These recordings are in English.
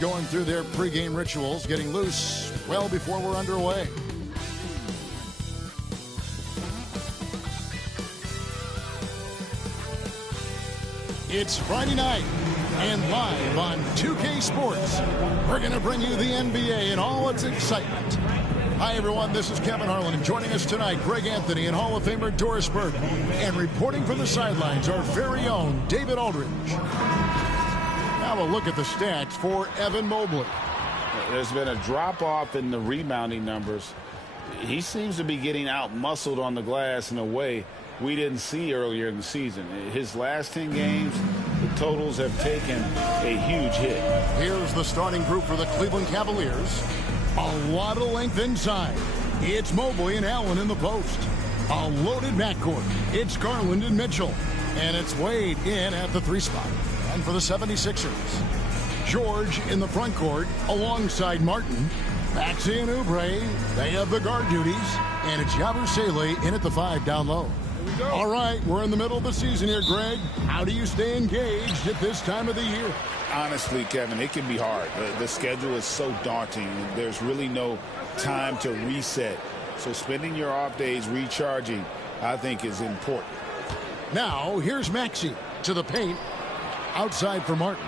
Going through their pregame rituals, getting loose well before we're underway. It's Friday night, and live on 2K Sports, we're going to bring you the NBA and all its excitement. Hi, everyone. This is Kevin Harlan, and joining us tonight, Greg Anthony and Hall of Famer Doris Burke. And reporting from the sidelines, our very own David Aldridge. Now a look at the stats for Evan Mobley. There's been a drop-off in the rebounding numbers. He seems to be getting out-muscled on the glass in a way we didn't see earlier in the season. His last 10 games, the totals have taken a huge hit. Here's the starting group for the Cleveland Cavaliers. A lot of length inside. It's Mobley and Allen in the post. A loaded backcourt. It's Garland and Mitchell. And it's Wade in at the 3 spot. And for the 76ers, George in the front court alongside Martin. Maxey and Oubre, they have the guard duties. And it's Yabusele in at the 5 down low. All right, we're in the middle of the season here, Greg. How do you stay engaged at this time of the year? Honestly, Kevin, it can be hard. The schedule is so daunting. There's really no time to reset. So spending your off days recharging, I think, is important. Now, here's Maxey to the paint. Outside for Martin.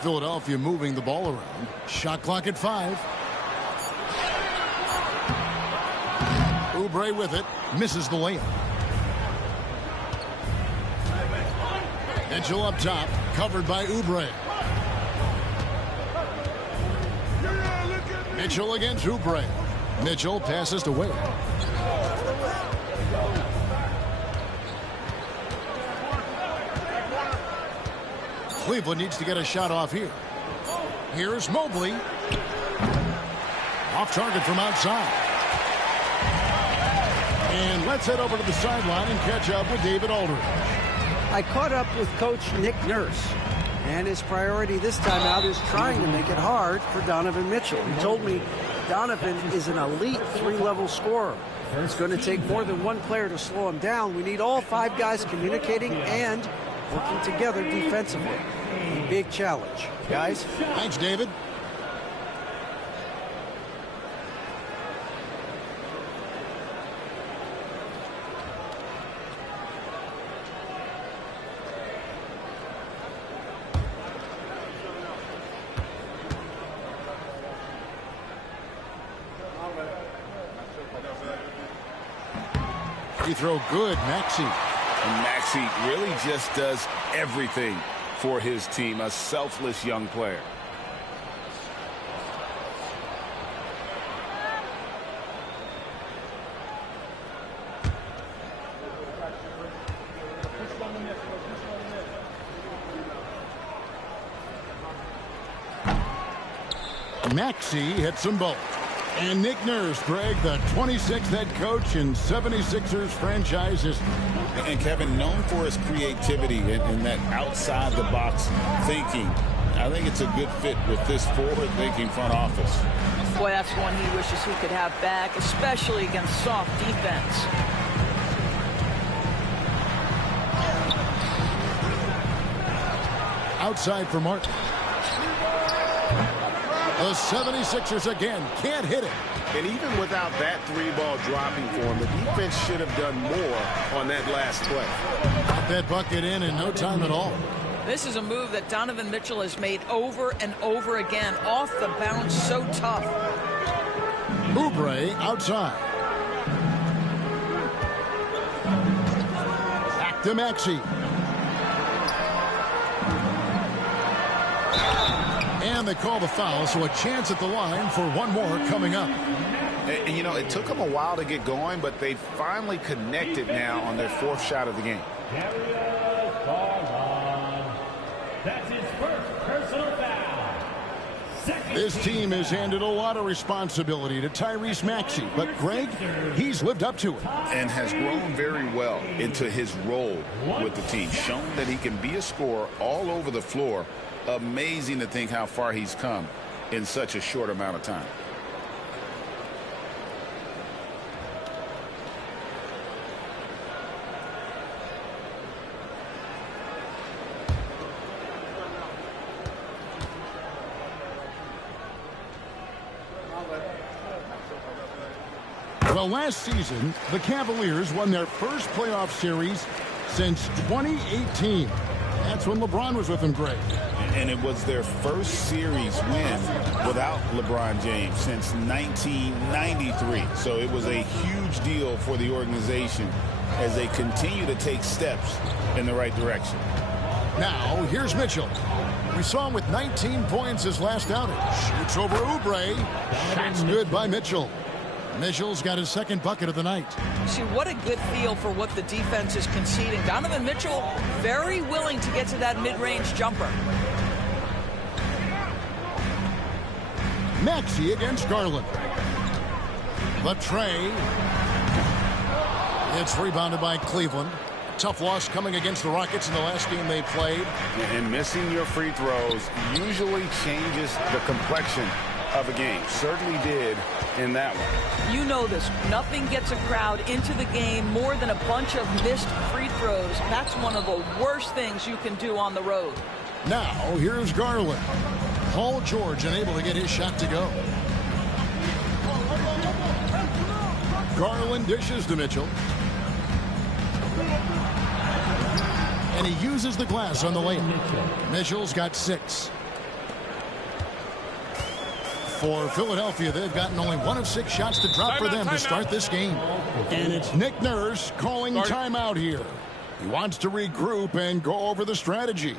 Philadelphia moving the ball around. Shot clock at 5. Oubre with it. Misses the layup. Mitchell up top. Covered by Oubre. Mitchell against Oubre. Mitchell passes to Wade. Cleveland needs to get a shot off here. Here's Mobley. Off target from outside. And let's head over to the sideline and catch up with David Aldridge. I caught up with Coach Nick Nurse, and his priority this time out is trying to make it hard for Donovan Mitchell. He told me Donovan is an elite 3-level scorer. It's going to take more than one player to slow him down. We need all 5 guys communicating and working together defensively. A big challenge. Guys? Thanks, David. Free throw good, Maxey. And Maxey really just does everything for his team. A selfless young player. Maxey hits them both. And Nick Nurse, Greg, the 26th head coach in 76ers franchise history. And Kevin, known for his creativity and that outside-the-box thinking. I think it's a good fit with this forward-thinking front office. Boy, that's one he wishes he could have back, especially against soft defense. Outside for Martin. The 76ers again can't hit it. And even without that 3-ball dropping for him, the defense should have done more on that last play. Got that bucket in no time at all. This is a move that Donovan Mitchell has made over and over again. Off the bounce, so tough. Oubre outside. Back to Maxey. And they call the foul, so a chance at the line for one more coming up. And, you know, it took them a while to get going, but they finally connected now on their 4th shot of the game. That's his first personal foul. This team has handed a lot of responsibility to Tyrese Maxey, but Greg, he's lived up to it. And has grown very well into his role with the team, shown that he can be a scorer all over the floor. Amazing to think how far he's come in such a short amount of time. Well, last season, the Cavaliers won their first playoff series since 2018. That's when LeBron was with them, Greg. And it was their first series win without LeBron James since 1993. So it was a huge deal for the organization as they continue to take steps in the right direction. Now, here's Mitchell. We saw him with 19 points his last outing. Shoots over Oubre. Shot's good by Mitchell. Mitchell's got his second bucket of the night. See, what a good feel for what the defense is conceding. Donovan Mitchell very willing to get to that mid-range jumper. Maxey against Garland. The tray. It's rebounded by Cleveland. Tough loss coming against the Rockets in the last game they played. And missing your free throws usually changes the complexion of a game. Certainly did in that one. You know this. Nothing gets a crowd into the game more than a bunch of missed free throws. That's one of the worst things you can do on the road. Now, here's Garland. Paul George unable to get his shot to go. Garland dishes to Mitchell. And he uses the glass on the layup. Mitchell's got 6. For Philadelphia, they've gotten only 1 of 6 shots to drop for them to start this game. And it's Nick Nurse calling timeout here. He wants to regroup and go over the strategy.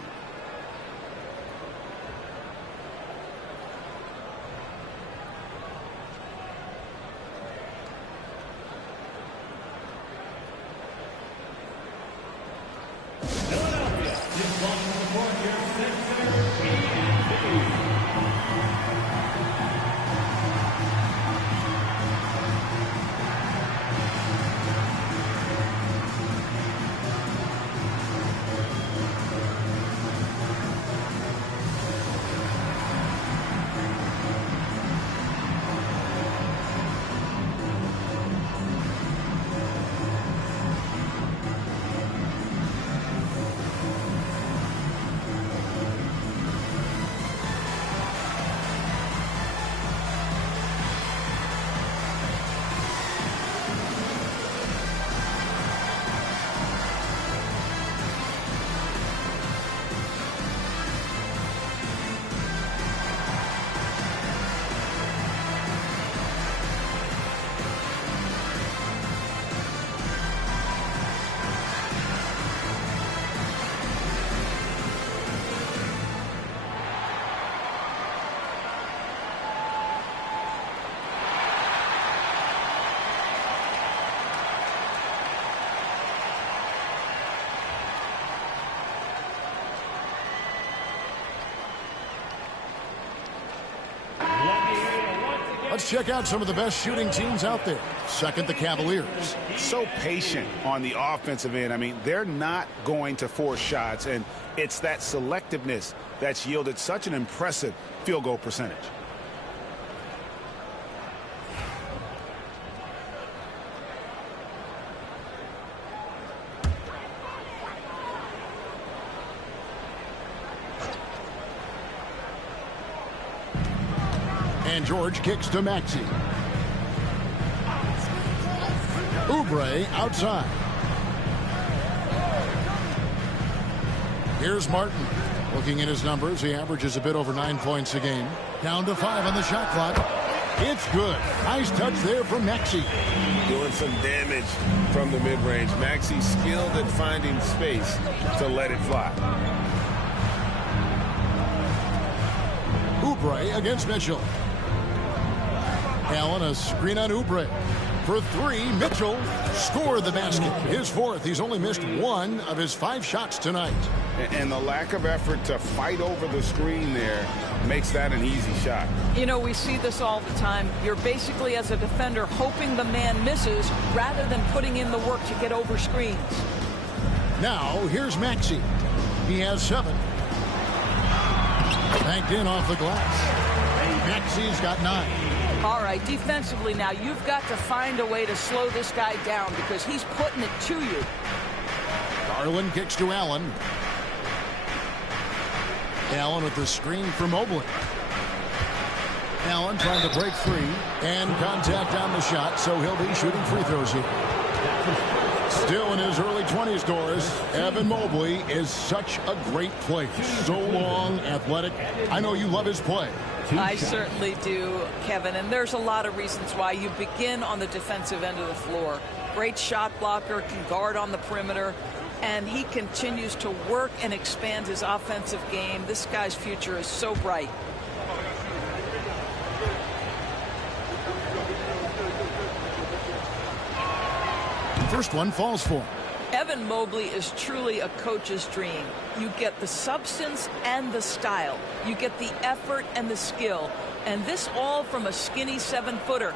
Let's check out some of the best shooting teams out there. Second, the Cavaliers. So patient on the offensive end. I mean, they're not going to force shots, and it's that selectiveness that's yielded such an impressive field goal percentage. And George kicks to Maxey. Oubre outside. Here's Martin. Looking at his numbers, he averages a bit over 9 points a game. Down to 5 on the shot clock. It's good. Nice touch there from Maxey. Doing some damage from the mid-range. Maxey skilled at finding space to let it fly. Oubre against Mitchell. Allen, a screen on Oubre. For 3, Mitchell scored the basket. His 4th. He's only missed 1 of his 5 shots tonight. And the lack of effort to fight over the screen there makes that an easy shot. You know, we see this all the time. You're basically, as a defender, hoping the man misses rather than putting in the work to get over screens. Now, here's Maxey. He has 7. Banked in off the glass. Maxey's got 9. All right, defensively now, you've got to find a way to slow this guy down because he's putting it to you. Garland kicks to Allen. Allen with the screen for Mobley. Allen trying to break free, and contact on the shot, so he'll be shooting free throws here. Still in his early 20s, Doris, Evan Mobley is such a great player. So long, athletic. I know you love his play. I certainly do, Kevin, and there's a lot of reasons why. You begin on the defensive end of the floor. Great shot blocker, can guard on the perimeter, and he continues to work and expand his offensive game. This guy's future is so bright. First one falls for him. Evan Mobley is truly a coach's dream. You get the substance and the style. You get the effort and the skill. And this all from a skinny 7-footer.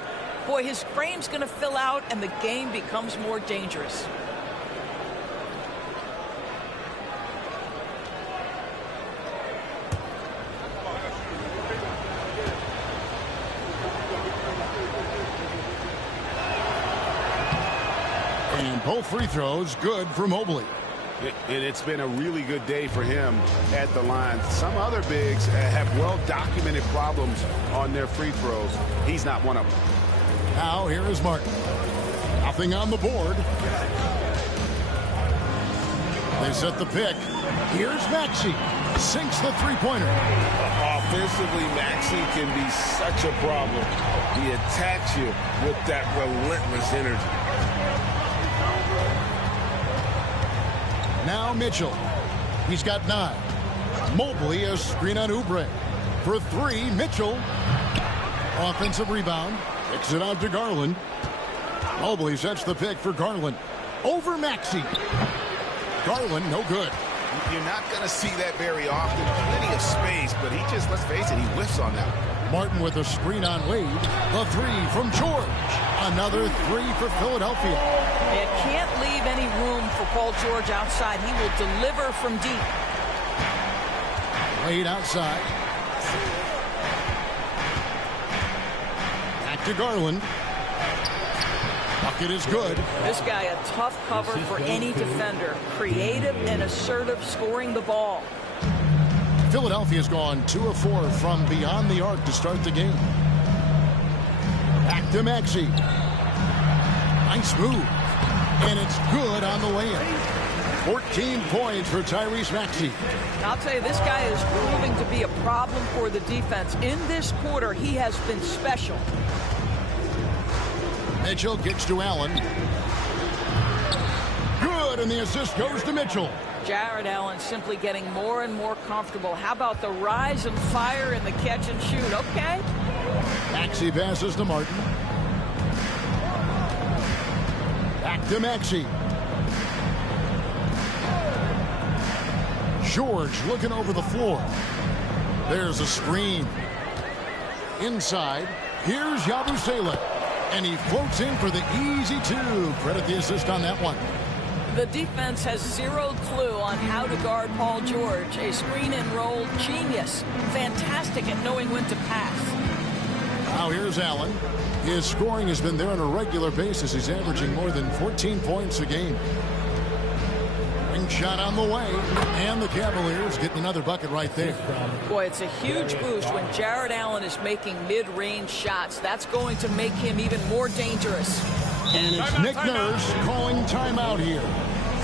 Boy, his frame's going to fill out and the game becomes more dangerous. And both free throws good for Mobley. And it's been a really good day for him at the line. Some other bigs have well-documented problems on their free throws. He's not one of them. Now here is Martin. Nothing on the board. They set the pick. Here's Maxey. Sinks the three-pointer. Offensively, Maxey can be such a problem. He attacks you with that relentless energy. Now Mitchell. He's got 9. Mobley a screen on Oubre. For 3, Mitchell. Offensive rebound. Kicks it out to Garland. Mobley sets the pick for Garland. Over Maxey. Garland, no good. You're not going to see that very often. Plenty of space, but he just, let's face it, he whiffs on that. Martin with a screen on Wade. The 3 from George. Another 3 for Philadelphia. It can't leave any room for Paul George outside. He will deliver from deep. Wade outside. Back to Garland. Bucket is good. This guy a tough cover for any defender. Creative and assertive scoring the ball. Philadelphia's gone 2 of 4 from beyond the arc to start the game. Back to Maxey. Nice move. And it's good on the way-in. 14 points for Tyrese Maxey. I'll tell you, this guy is proving to be a problem for the defense. In this quarter, he has been special. Mitchell gets to Allen. Good, and the assist goes to Mitchell. Jared Allen simply getting more and more comfortable. How about the rise and fire in the catch and shoot? Okay. Maxey passes to Martin. Back to Maxey. George looking over the floor. There's a screen. Inside, here's Yabusele. And he floats in for the easy 2. Credit the assist on that one. The defense has zero clue on how to guard Paul George. A screen and roll genius. Fantastic at knowing when to pass. Now here's Allen. His scoring has been there on a regular basis. He's averaging more than 14 points a game. Ring shot on the way. And the Cavaliers getting another bucket right there. Boy, it's a huge boost when Jared Allen is making mid-range shots. That's going to make him even more dangerous. And it's Nick Nurse calling timeout here.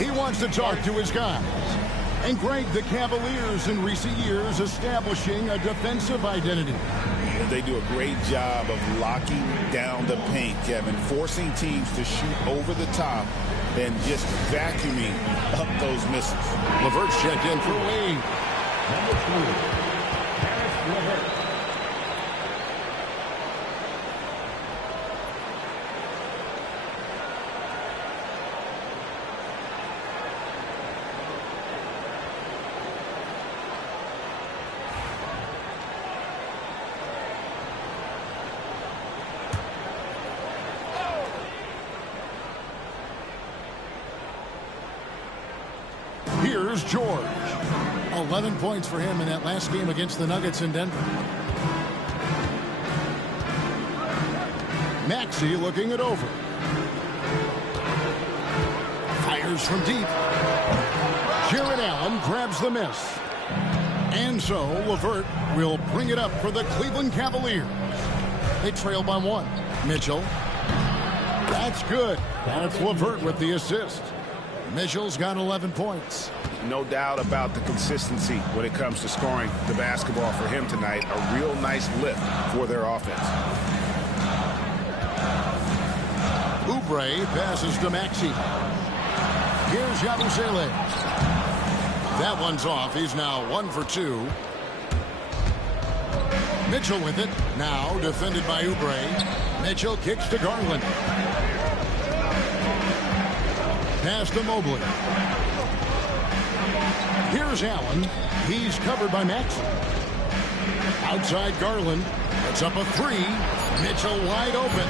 He wants to talk to his guys. And Greg, the Cavaliers in recent years establishing a defensive identity. They do a great job of locking down the paint, Kevin, forcing teams to shoot over the top and just vacuuming up those misses. LeVert's checked in for Wade. Number 2, Harris LeVert. Here's George. 11 points for him in that last game against the Nuggets in Denver. Maxey looking it over. Fires from deep. Jared Allen grabs the miss. And so LeVert will bring it up for the Cleveland Cavaliers. They trail by 1. Mitchell. That's good. That's LeVert with the assist. Mitchell's got 11 points. No doubt about the consistency when it comes to scoring the basketball for him tonight. A real nice lift for their offense. Oubre passes to Maxey. Here's Yabusele. That one's off. He's now 1 for 2. Mitchell with it. Now defended by Oubre. Mitchell kicks to Garland. Pass to Mobley. Here's Allen. He's covered by Maxey. Outside Garland. It's up a 3. Mitchell wide open.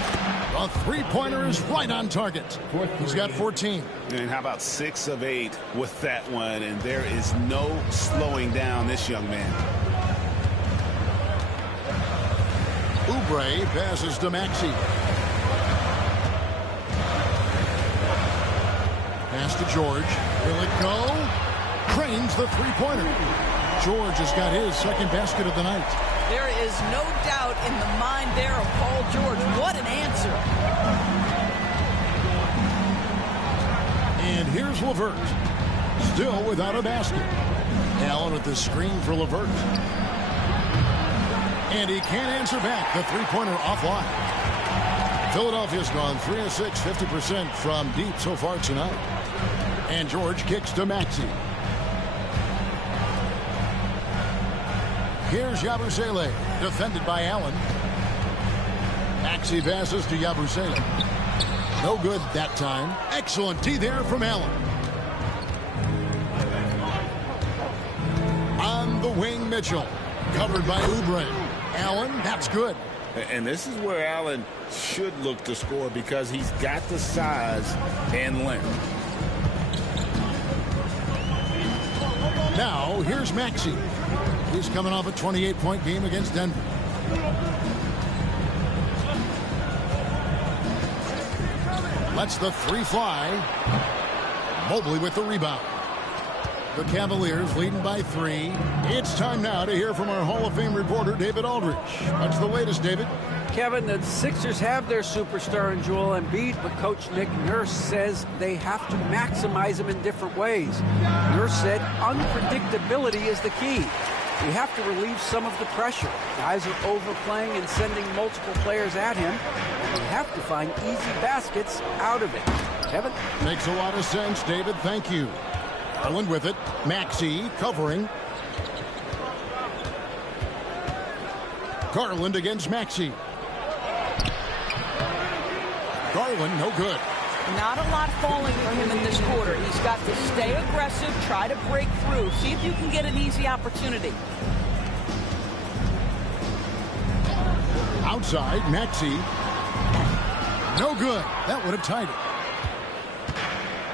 A three-pointer is right on target. He's got 14. And how about 6 of 8 with that one? And there is no slowing down this young man. Oubre passes to Maxey. Pass to George. Will it go? Cranes the three-pointer. George has got his second basket of the night. There is no doubt in the mind there of Paul George. What an answer. And here's LeVert. Still without a basket. Allen with the screen for LeVert. And he can't answer back. The three-pointer offline. Philadelphia's gone 3 of 6, 50% from deep so far tonight. And George kicks to Maxey. Here's Yabusele, defended by Allen. Maxey passes to Yabusele. No good that time. Excellent D there from Allen. On the wing, Mitchell. Covered by Oubre. Allen, that's good. And this is where Allen should look to score because he's got the size and length. Now, here's Maxey. He's coming off a 28-point game against Denver. Lets the 3 fly. Mobley with the rebound. The Cavaliers leading by 3. It's time now to hear from our Hall of Fame reporter, David Aldridge. What's the latest, David? Kevin, the Sixers have their superstar in Joel Embiid, but Coach Nick Nurse says they have to maximize him in different ways. Nurse said unpredictability is the key. We have to relieve some of the pressure. Guys are overplaying and sending multiple players at him, and we have to find easy baskets out of it. Kevin? Makes a lot of sense, David. Thank you. Garland with it. Maxey covering. Garland against Maxey. Garland, no good. Not a lot falling for him in this quarter. He's got to stay aggressive, try to break through, see if you can get an easy opportunity. Outside, Maxey. No good. That would have tied it.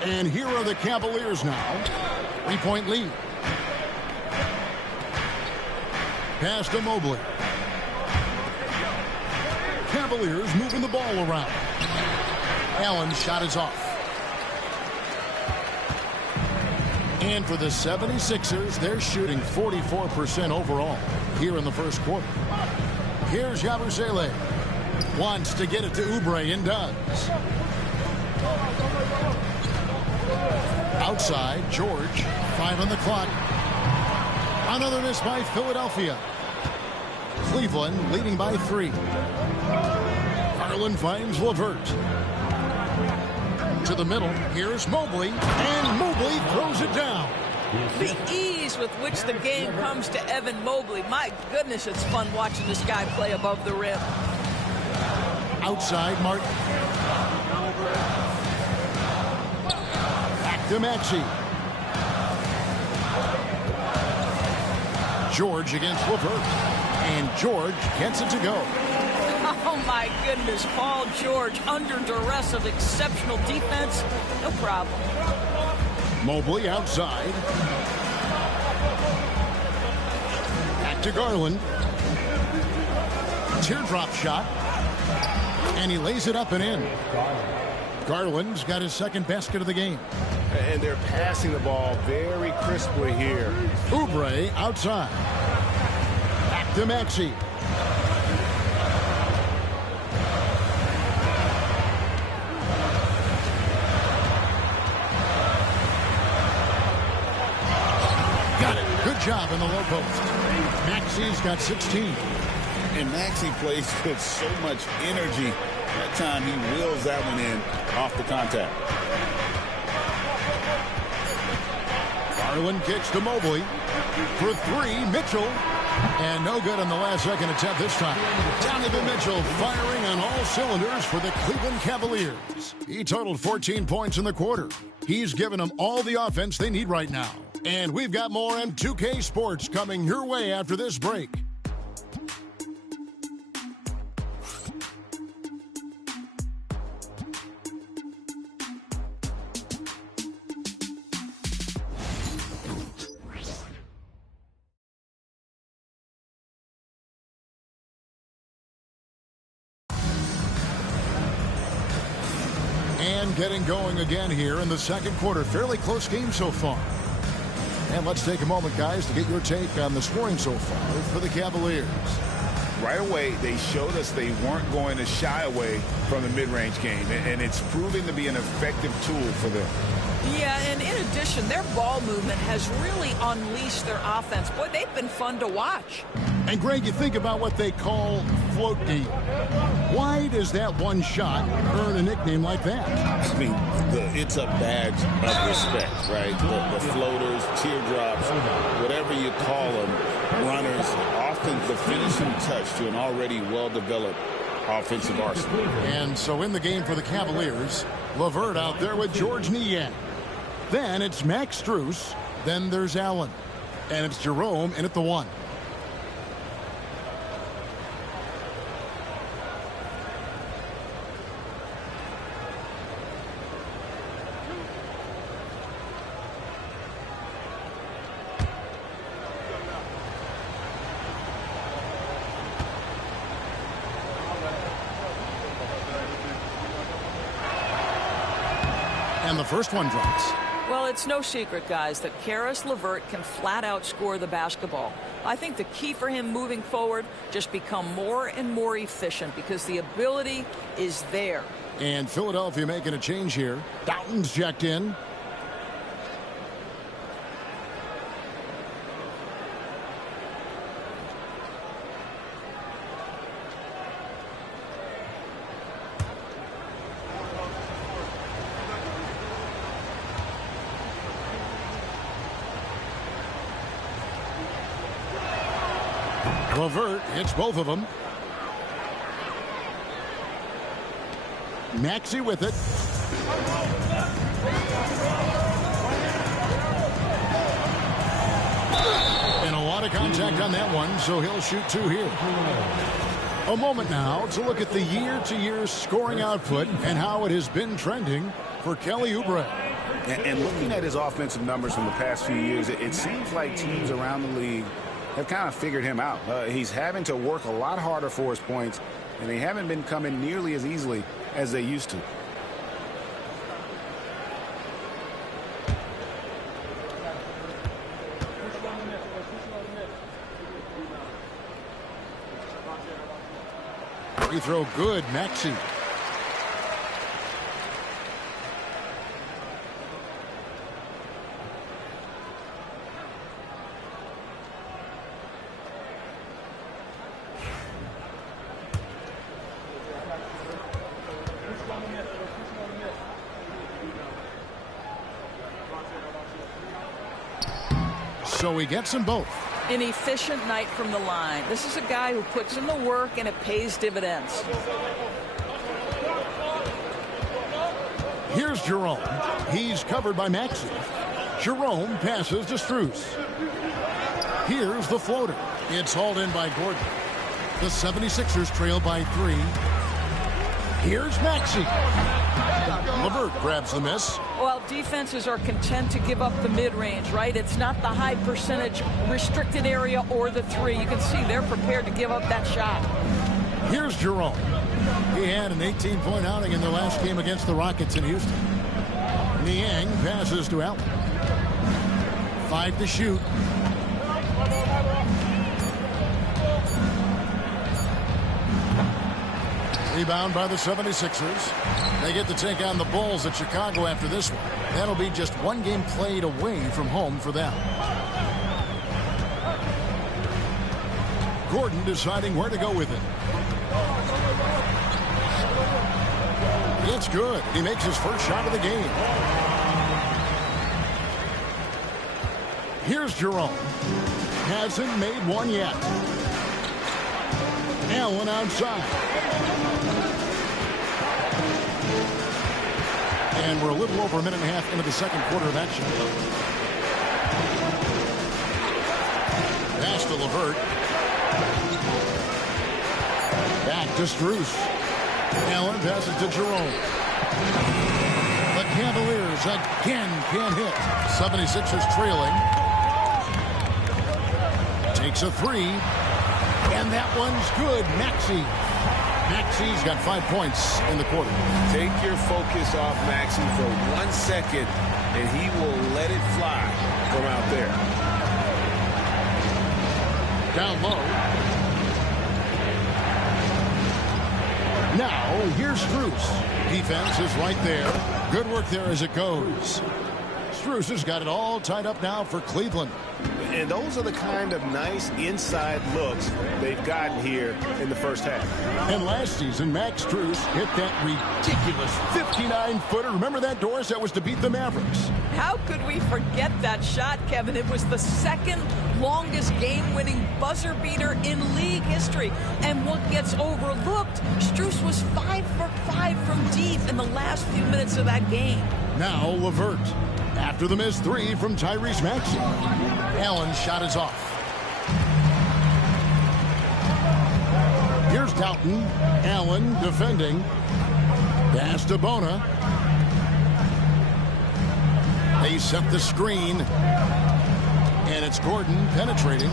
And here are the Cavaliers now. 3-point lead. Pass to Mobley. Cavaliers moving the ball around. Allen's shot is off. And for the 76ers, they're shooting 44% overall here in the first quarter. Here's Yabusele. Wants to get it to Oubre and does. Outside, George. 5 on the clock. Another miss by Philadelphia. Cleveland leading by 3. Garland finds LeVert. To the middle. Here's Mobley. And Mobley throws it down. The ease with which the game comes to Evan Mobley. My goodness, it's fun watching this guy play above the rim. Outside, Martin. Back to Maxey. George against LeVert. And George gets it to go. Oh, my goodness. Paul George under duress of exceptional defense. No problem. Mobley outside. Back to Garland. Teardrop shot. And he lays it up and in. Garland's got his second basket of the game. and they're passing the ball very crisply here. Oubre outside. Back to Maxey. Got it. Good job in the low post. Maxey's got 16. And Maxey plays with so much energy. That time he wheels that one in off the contact. Garland kicks to Mobley. For three, Mitchell. And no good on the last second attempt this time. Donovan Mitchell firing on all cylinders for the Cleveland Cavaliers. He totaled 14 points in the quarter. He's given them all the offense they need right now. And we've got more M2K Sports coming your way after this break. And getting going again here in the second quarter. Fairly close game so far. And let's take a moment, guys, to get your take on the scoring so far for the Cavaliers. Right away, they showed us they weren't going to shy away from the mid-range game, and it's proving to be an effective tool for them. Yeah, and in addition, their ball movement has really unleashed their offense. Boy, they've been fun to watch. And, Greg, you think about what they call float D. Why does that one shot earn a nickname like that? I mean, it's a badge of respect, right? The floaters, teardrops, whatever you call them, runners, often the finishing touch to an already well-developed offensive arsenal. And so in the game for the Cavaliers, LeVert out there with George Niang. Then it's Max Strus. Then there's Allen. And it's Jerome in at the one. And the first one drops. Well, it's no secret, guys, that Caris LeVert can flat out score the basketball. I think the key for him moving forward, just become more and more efficient because the ability is there. And Philadelphia making a change here. Doughton's checked in. LeVert hits both of them. Maxey with it. And a lot of contact on that one, so he'll shoot two here. A moment now to look at the year-to-year scoring output and how it has been trending for Kelly Oubre. And looking at his offensive numbers from the past few years, it seems like teams around the league have kind of figured him out. He's having to work a lot harder for his points, and they haven't been coming nearly as easily as they used to. Free throw good, Maxey. So he gets them both. An efficient night from the line. This is a guy who puts in the work and it pays dividends. Here's Jerome. He's covered by Maxey. Jerome passes to Strus. Here's the floater. It's hauled in by Gordon. The 76ers trail by 3. Here's Maxey. LeVert grabs the miss. Well, defenses are content to give up the mid-range, right? It's not the high percentage restricted area or the 3. You can see they're prepared to give up that shot. Here's Jerome. He had an 18-point outing in their last game against the Rockets in Houston. Niang passes to Allen. 5 to shoot. Rebound by the 76ers. They get to take on the Bulls at Chicago after this one. That'll be just one game played away from home for them. Gordon deciding where to go with it. It's good. He makes his first shot of the game. Here's Jerome. Hasn't made one yet. Allen outside. And we're a little over a minute and a half into the second quarter of action. Pass to LeVert. Back to Strus. Allen passes to Jerome. The Cavaliers again can't hit. 76ers trailing. Takes a three. And that one's good. Maxi's got 5 points in the quarter. Take your focus off Maxey for 1 second, and he will let it fly from out there. Down low. Now, here's Strus. Defense is right there. Good work there as it goes. Strus has got it all tied up now for Cleveland. And those are the kind of nice inside looks they've gotten here in the first half. And last season, Max Strus hit that ridiculous 59-footer. Remember that, Doris? That was to beat the Mavericks. How could we forget that shot, Kevin? It was the second longest game-winning buzzer beater in league history. And what gets overlooked, Strus was 5 for 5 from deep in the last few minutes of that game. Now LeVert. After the missed three from Tyrese Maxey. Allen's shot is off. Here's Doughton. Allen defending. Pass to Bona. They set the screen. And it's Gordon penetrating.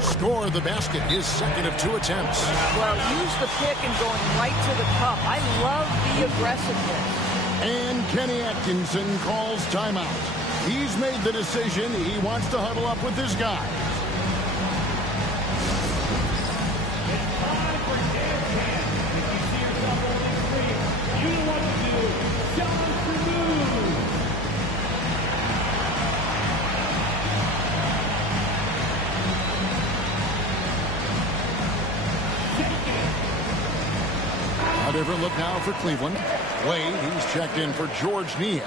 Score the basket, his second of 2 attempts. Well, use the pick and going right to the cup. I love the aggressiveness. And Kenny Atkinson calls timeout. He's made the decision. He wants to huddle up with his guys. It's time for dead chance. If you see yourself holding a screen, you know what to do. Challenge removed. A different look now for Cleveland. Wade, he's checked in for George Niang.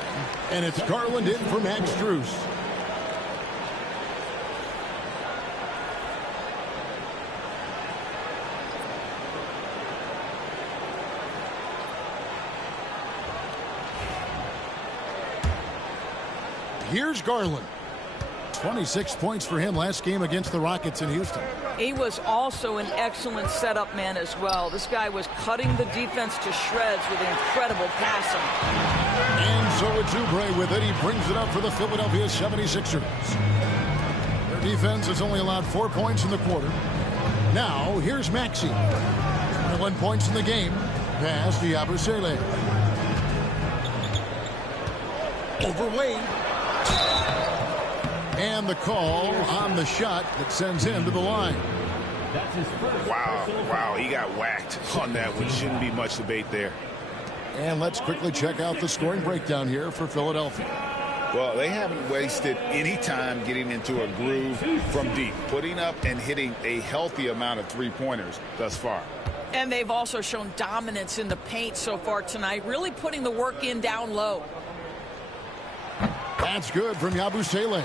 And it's Garland in for Max Strus. Here's Garland. 26 points for him last game against the Rockets in Houston. He was also an excellent setup man as well. This guy was cutting the defense to shreds with incredible passing. And so it's Oubre with it. He brings it up for the Philadelphia 76ers. Their defense has only allowed 4 points in the quarter. Now, here's Maxey. 1 points in the game. Pass to Yabusele. Over Wade. And the call on the shot that sends him to the line. That's his first. Wow, he got whacked on that one. Shouldn't be much debate there. And let's quickly check out the scoring breakdown here for Philadelphia. Well, they haven't wasted any time getting into a groove from deep, putting up and hitting a healthy amount of three-pointers thus far. And they've also shown dominance in the paint so far tonight, really putting the work in down low. That's good from Yabusele.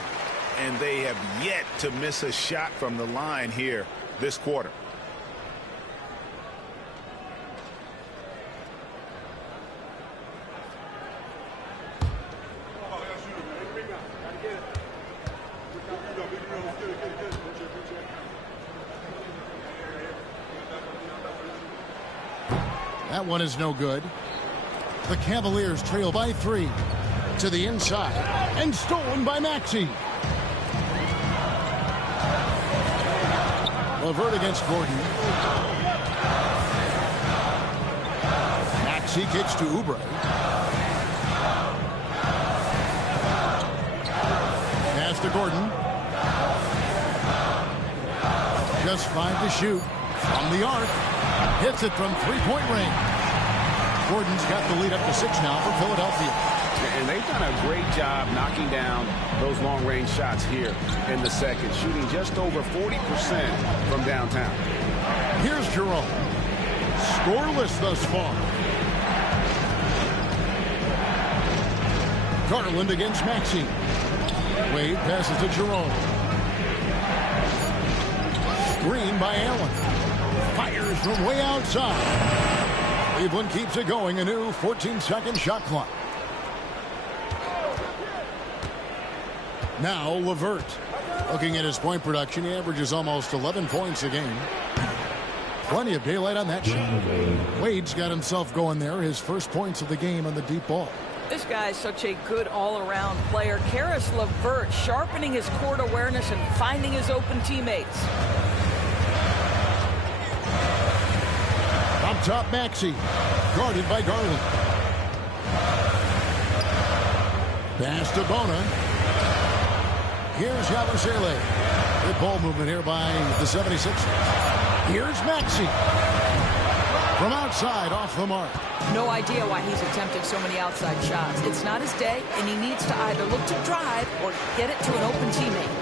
And they have yet to miss a shot from the line here this quarter. That one is no good. The Cavaliers trail by 3 to the inside and stolen by Maxey. LeVert against Gordon. Maxey kicks to Oubre. to Gordon. Just 5 to shoot. From the arc. Hits it from three-point range. Gordon's got the lead up to 6 now for Philadelphia. And they've done a great job knocking down those long-range shots here in the second, shooting just over 40% from downtown. Here's Jerome. Scoreless thus far. Garland against Maxey. Wade passes to Jerome. Screen by Allen. Fires from way outside. Cleveland keeps it going. A new 14-second shot clock. Now LeVert. Looking at his point production, he averages almost 11 points a game. Plenty of daylight on that shot. Wade's got himself going there. His first points of the game on the deep ball. This guy is such a good all-around player. Karis LeVert sharpening his court awareness and finding his open teammates. Up top, Maxey. Guarded by Garland. Pass to Bona. Here's Yabusele. Good ball movement here by the 76ers. Here's Maxey. From outside, off the mark. No idea why he's attempting so many outside shots. It's not his day, and he needs to either look to drive or get it to an open teammate.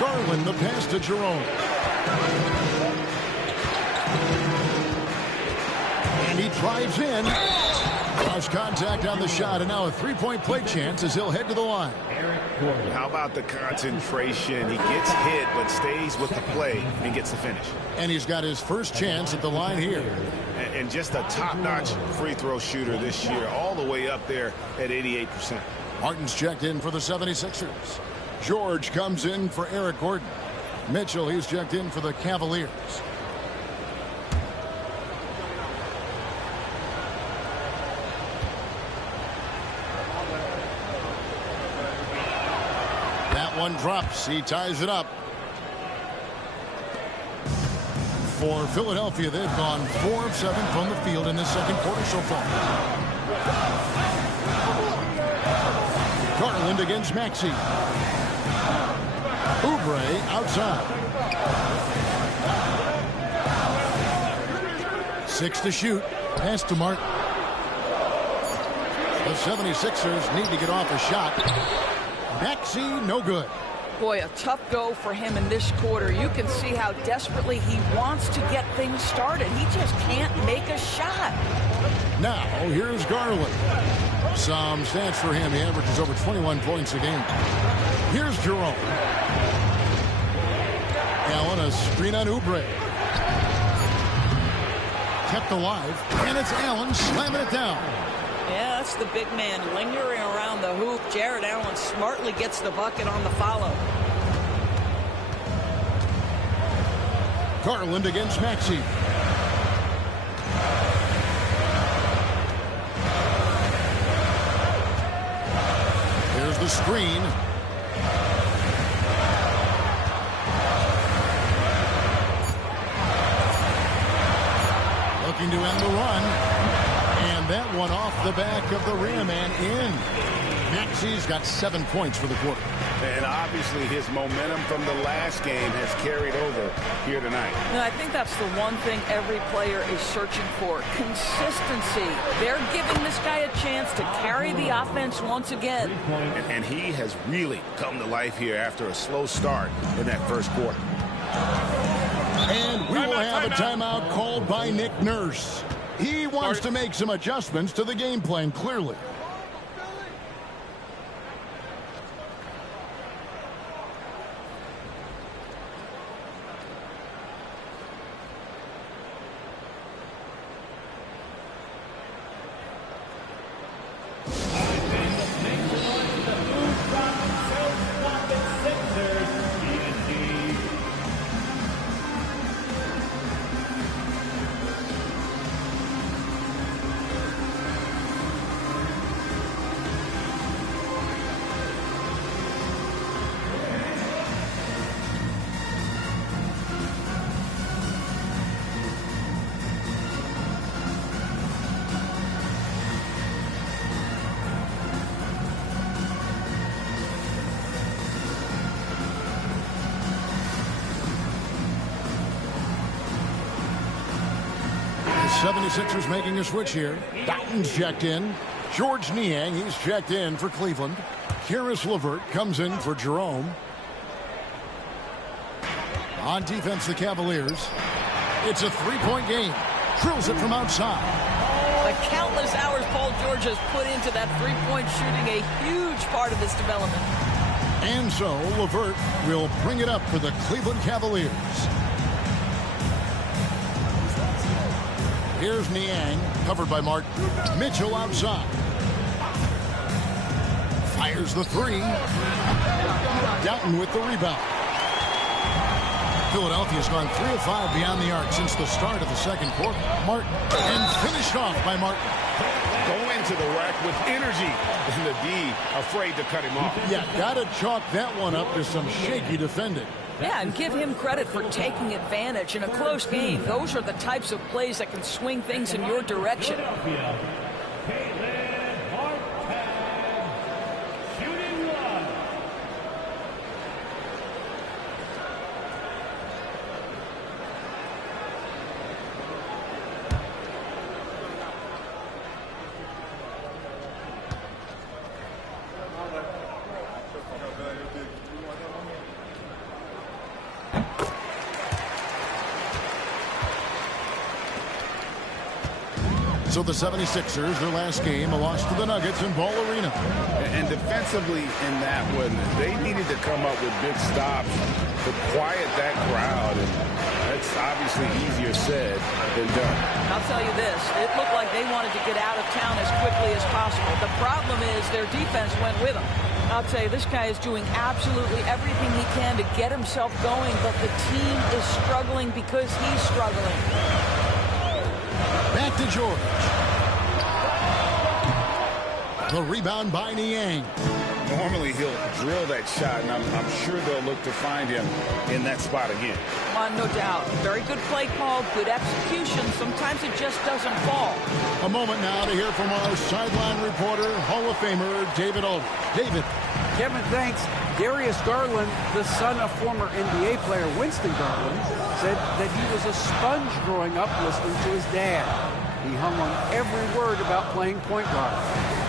Garland, the pass to Jerome. And he drives in. Cross contact on the shot, and now a three-point play chance as he'll head to the line. How about the concentration? He gets hit, but stays with the play and gets the finish. And he's got his first chance at the line here. And just a top-notch free throw shooter this year, all the way up there at 88%. Martin's checked in for the 76ers. George comes in for Eric Gordon. Mitchell, he's checked in for the Cavaliers. That one drops. He ties it up. For Philadelphia, they've gone 4 of 7 from the field in this second quarter so far. Garland against Maxey. Oubre outside. 6 to shoot. Pass to Martin. The 76ers need to get off a shot. Maxey, no good. Boy, a tough go for him in this quarter. You can see how desperately he wants to get things started. He just can't make a shot. Now, here's Garland. Some stats for him. He averages over 21 points a game. Here's Jerome. Allen, a screen on Oubre. Kept alive. And it's Allen slamming it down. Yeah, that's the big man lingering around the hoop. Jared Allen smartly gets the bucket on the follow. Garland against Maxey. Here's the screen. Looking to end the run. And that one off the back of the rim and in. Maxey's got 7 points for the quarter. And obviously his momentum from the last game has carried over here tonight. And I think that's the one thing every player is searching for. Consistency. They're giving this guy a chance to carry the offense once again. And he has really come to life here after a slow start in that first quarter. And we will have a timeout called by Nick Nurse. He wants to make some adjustments to the game plan, clearly. 76ers making a switch here. Doughton's checked in. George Niang, he's checked in for Cleveland. Karis LeVert comes in for Jerome. On defense, the Cavaliers. It's a three-point game. Drills it from outside. The countless hours Paul George has put into that three-point shooting, a huge part of his development. And so LeVert will bring it up for the Cleveland Cavaliers. Here's Niang, covered by Martin. Mitchell outside. Fires the three. Doughton with the rebound. Philadelphia's gone 3 of 5 beyond the arc since the start of the second quarter. Martin, and finished off by Martin. Go into the rack with energy. And the D afraid to cut him off. Yeah, got to chalk that one up to some shaky defending. Yeah, and give him credit for taking advantage in a close game. Those are the types of plays that can swing things in your direction. So the 76ers, their last game, a loss to the Nuggets in Ball Arena. And defensively in that one, they needed to come up with big stops to quiet that crowd. And that's obviously easier said than done. I'll tell you this, it looked like they wanted to get out of town as quickly as possible. The problem is their defense went with them. I'll tell you, this guy is doing absolutely everything he can to get himself going, but the team is struggling because he's struggling. Back to George. The rebound by Niang. Normally he'll drill that shot, and I'm sure they'll look to find him in that spot again. No doubt. Very good play call, good execution. Sometimes it just doesn't fall. A moment now to hear from our sideline reporter, Hall of Famer David Aldridge. David. Kevin, thanks. Darius Garland, the son of former NBA player Winston Garland, said that he was a sponge growing up listening to his dad. He hung on every word about playing point guard.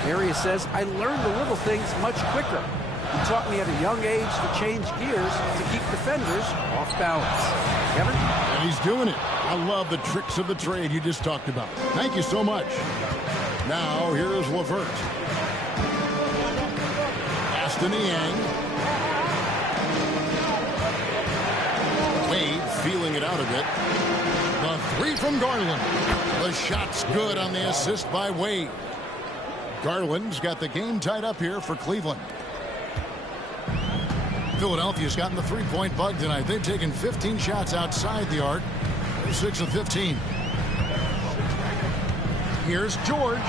Darius says, I learned the little things much quicker. He taught me at a young age to change gears to keep defenders off balance. Kevin? And he's doing it. I love the tricks of the trade you just talked about. Thank you so much. Now, here's LeVert. Pass to Niang. Wade feeling it out a bit. The three from Garland. The shot's good on the assist by Wade. Garland's got the game tied up here for Cleveland. Philadelphia's gotten the three-point bug tonight. They've taken 15 shots outside the arc. They're 6 of 15. Here's George.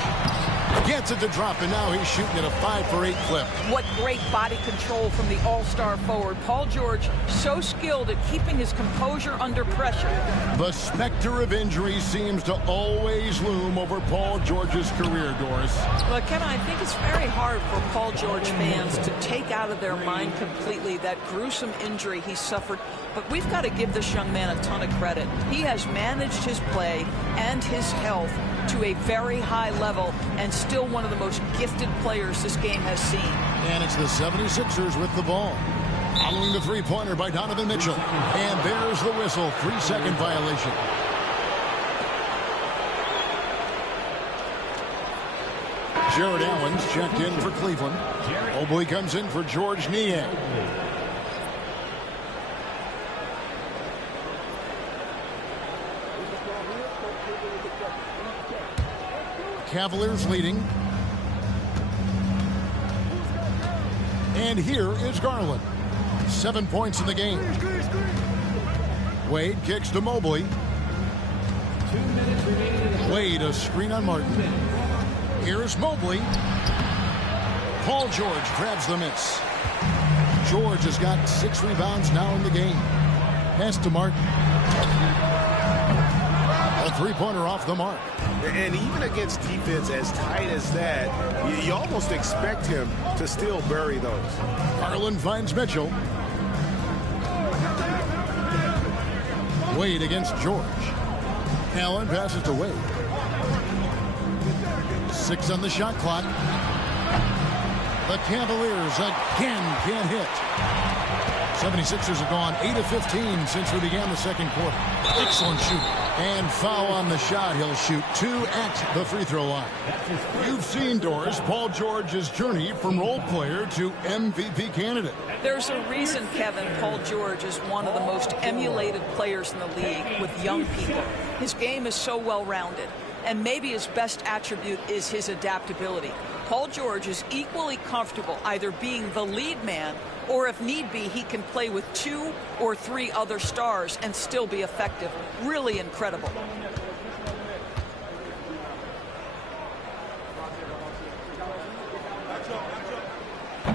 Gets it to drop, and now he's shooting at a 5-for-8 clip. What great body control from the all-star forward. Paul George, so skilled at keeping his composure under pressure. The specter of injury seems to always loom over Paul George's career, Doris. Well, Kevin, I think it's very hard for Paul George fans to take out of their mind completely that gruesome injury he suffered. But we've got to give this young man a ton of credit. He has managed his play and his health to a very high level and still one of the most gifted players this game has seen. And it's the 76ers with the ball. Following the three-pointer by Donovan Mitchell. And there's the whistle. 3-second violation. Jared Allen's checked in for Cleveland. Mobley comes in for George Niang. Cavaliers leading. And here is Garland. 7 points in the game. Wade kicks to Mobley. Wade, a screen on Martin. Here's Mobley. Paul George grabs the miss. George has got 6 rebounds now in the game. Pass to Martin. A three-pointer off the mark. And even against defense as tight as that, you almost expect him to still bury those. Garland finds Mitchell. Wade against George. Allen passes to Wade. 6 on the shot clock. The Cavaliers again can't hit. 76ers have gone 8 of 15 since we began the second quarter. Excellent shooting. And foul on the shot. He'll shoot 2 at the free throw line. You've seen, Doris, Paul George's journey from role player to MVP candidate. There's a reason, Kevin, Paul George is one of the most emulated players in the league with young people. His game is so well-rounded, and maybe his best attribute is his adaptability. Paul George is equally comfortable either being the lead man, or if need be, he can play with 2 or 3 other stars and still be effective. Really incredible.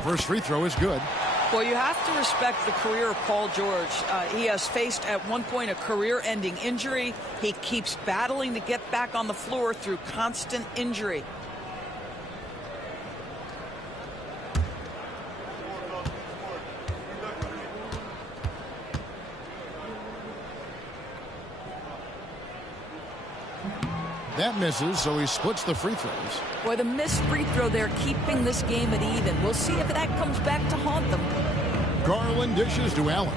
First free throw is good. Well, you have to respect the career of Paul George. He has faced at one point a career-ending injury. He keeps battling to get back on the floor through constant injury. That misses, so he splits the free throws. Boy, the missed free throw there keeping this game at even. We'll see if that comes back to haunt them. Garland dishes to Allen.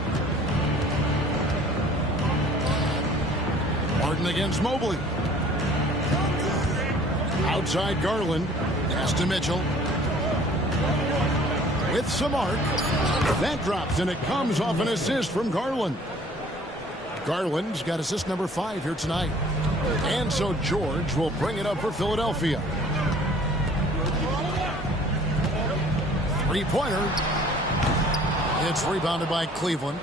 Martin against Mobley. Outside Garland. Pass to Mitchell. With some arc. That drops, and it comes off an assist from Garland. Garland's got assist number 5 here tonight. And so George will bring it up for Philadelphia. Three-pointer. It's rebounded by Cleveland.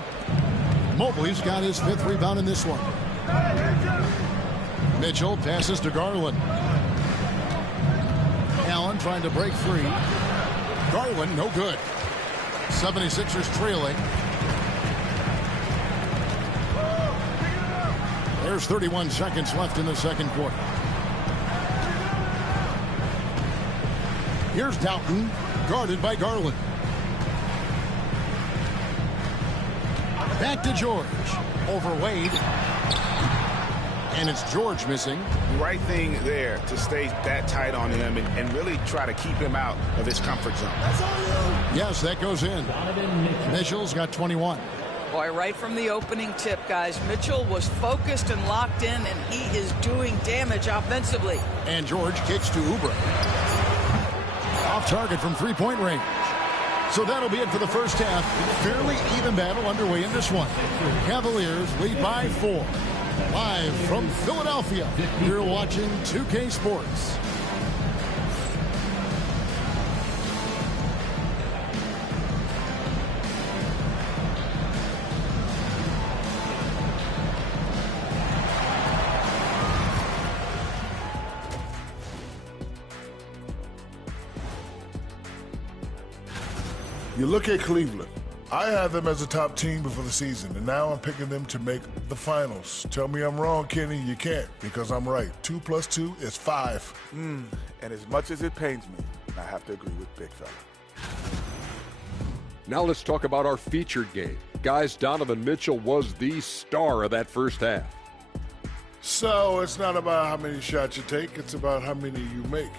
Mobley's got his 5th rebound in this one. Mitchell passes to Garland. Allen trying to break free. Garland, no good. 76ers trailing. There's 31 seconds left in the second quarter. Here's Doughton, guarded by Garland. Back to George. Over Wade. And it's George missing. Right thing there to stay that tight on him and really try to keep him out of his comfort zone. Yes, that goes in. Mitchell's got 21. Boy, right from the opening tip, guys, Mitchell was focused and locked in, and he is doing damage offensively. And George kicks to Oubre. Off target from three-point range. So that'll be it for the first half. Fairly even battle underway in this one. Cavaliers lead by 4. Live from Philadelphia, you're watching 2K Sports. You look at Cleveland. I had them as a top team before the season, and now I'm picking them to make the finals. Tell me I'm wrong, Kenny. You can't, because I'm right. 2 + 2 is 5. And as much as it pains me, I have to agree with Big Fella. Now let's talk about our featured game. Guys, Donovan Mitchell was the star of that first half. So it's not about how many shots you take, it's about how many you make.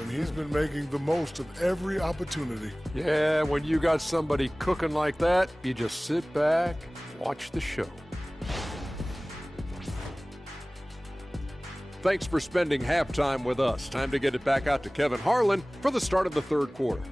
And he's been making the most of every opportunity. Yeah, when you got somebody cooking like that, you just sit back, watch the show. Thanks for spending halftime with us. Time to get it back out to Kevin Harlan for the start of the third quarter.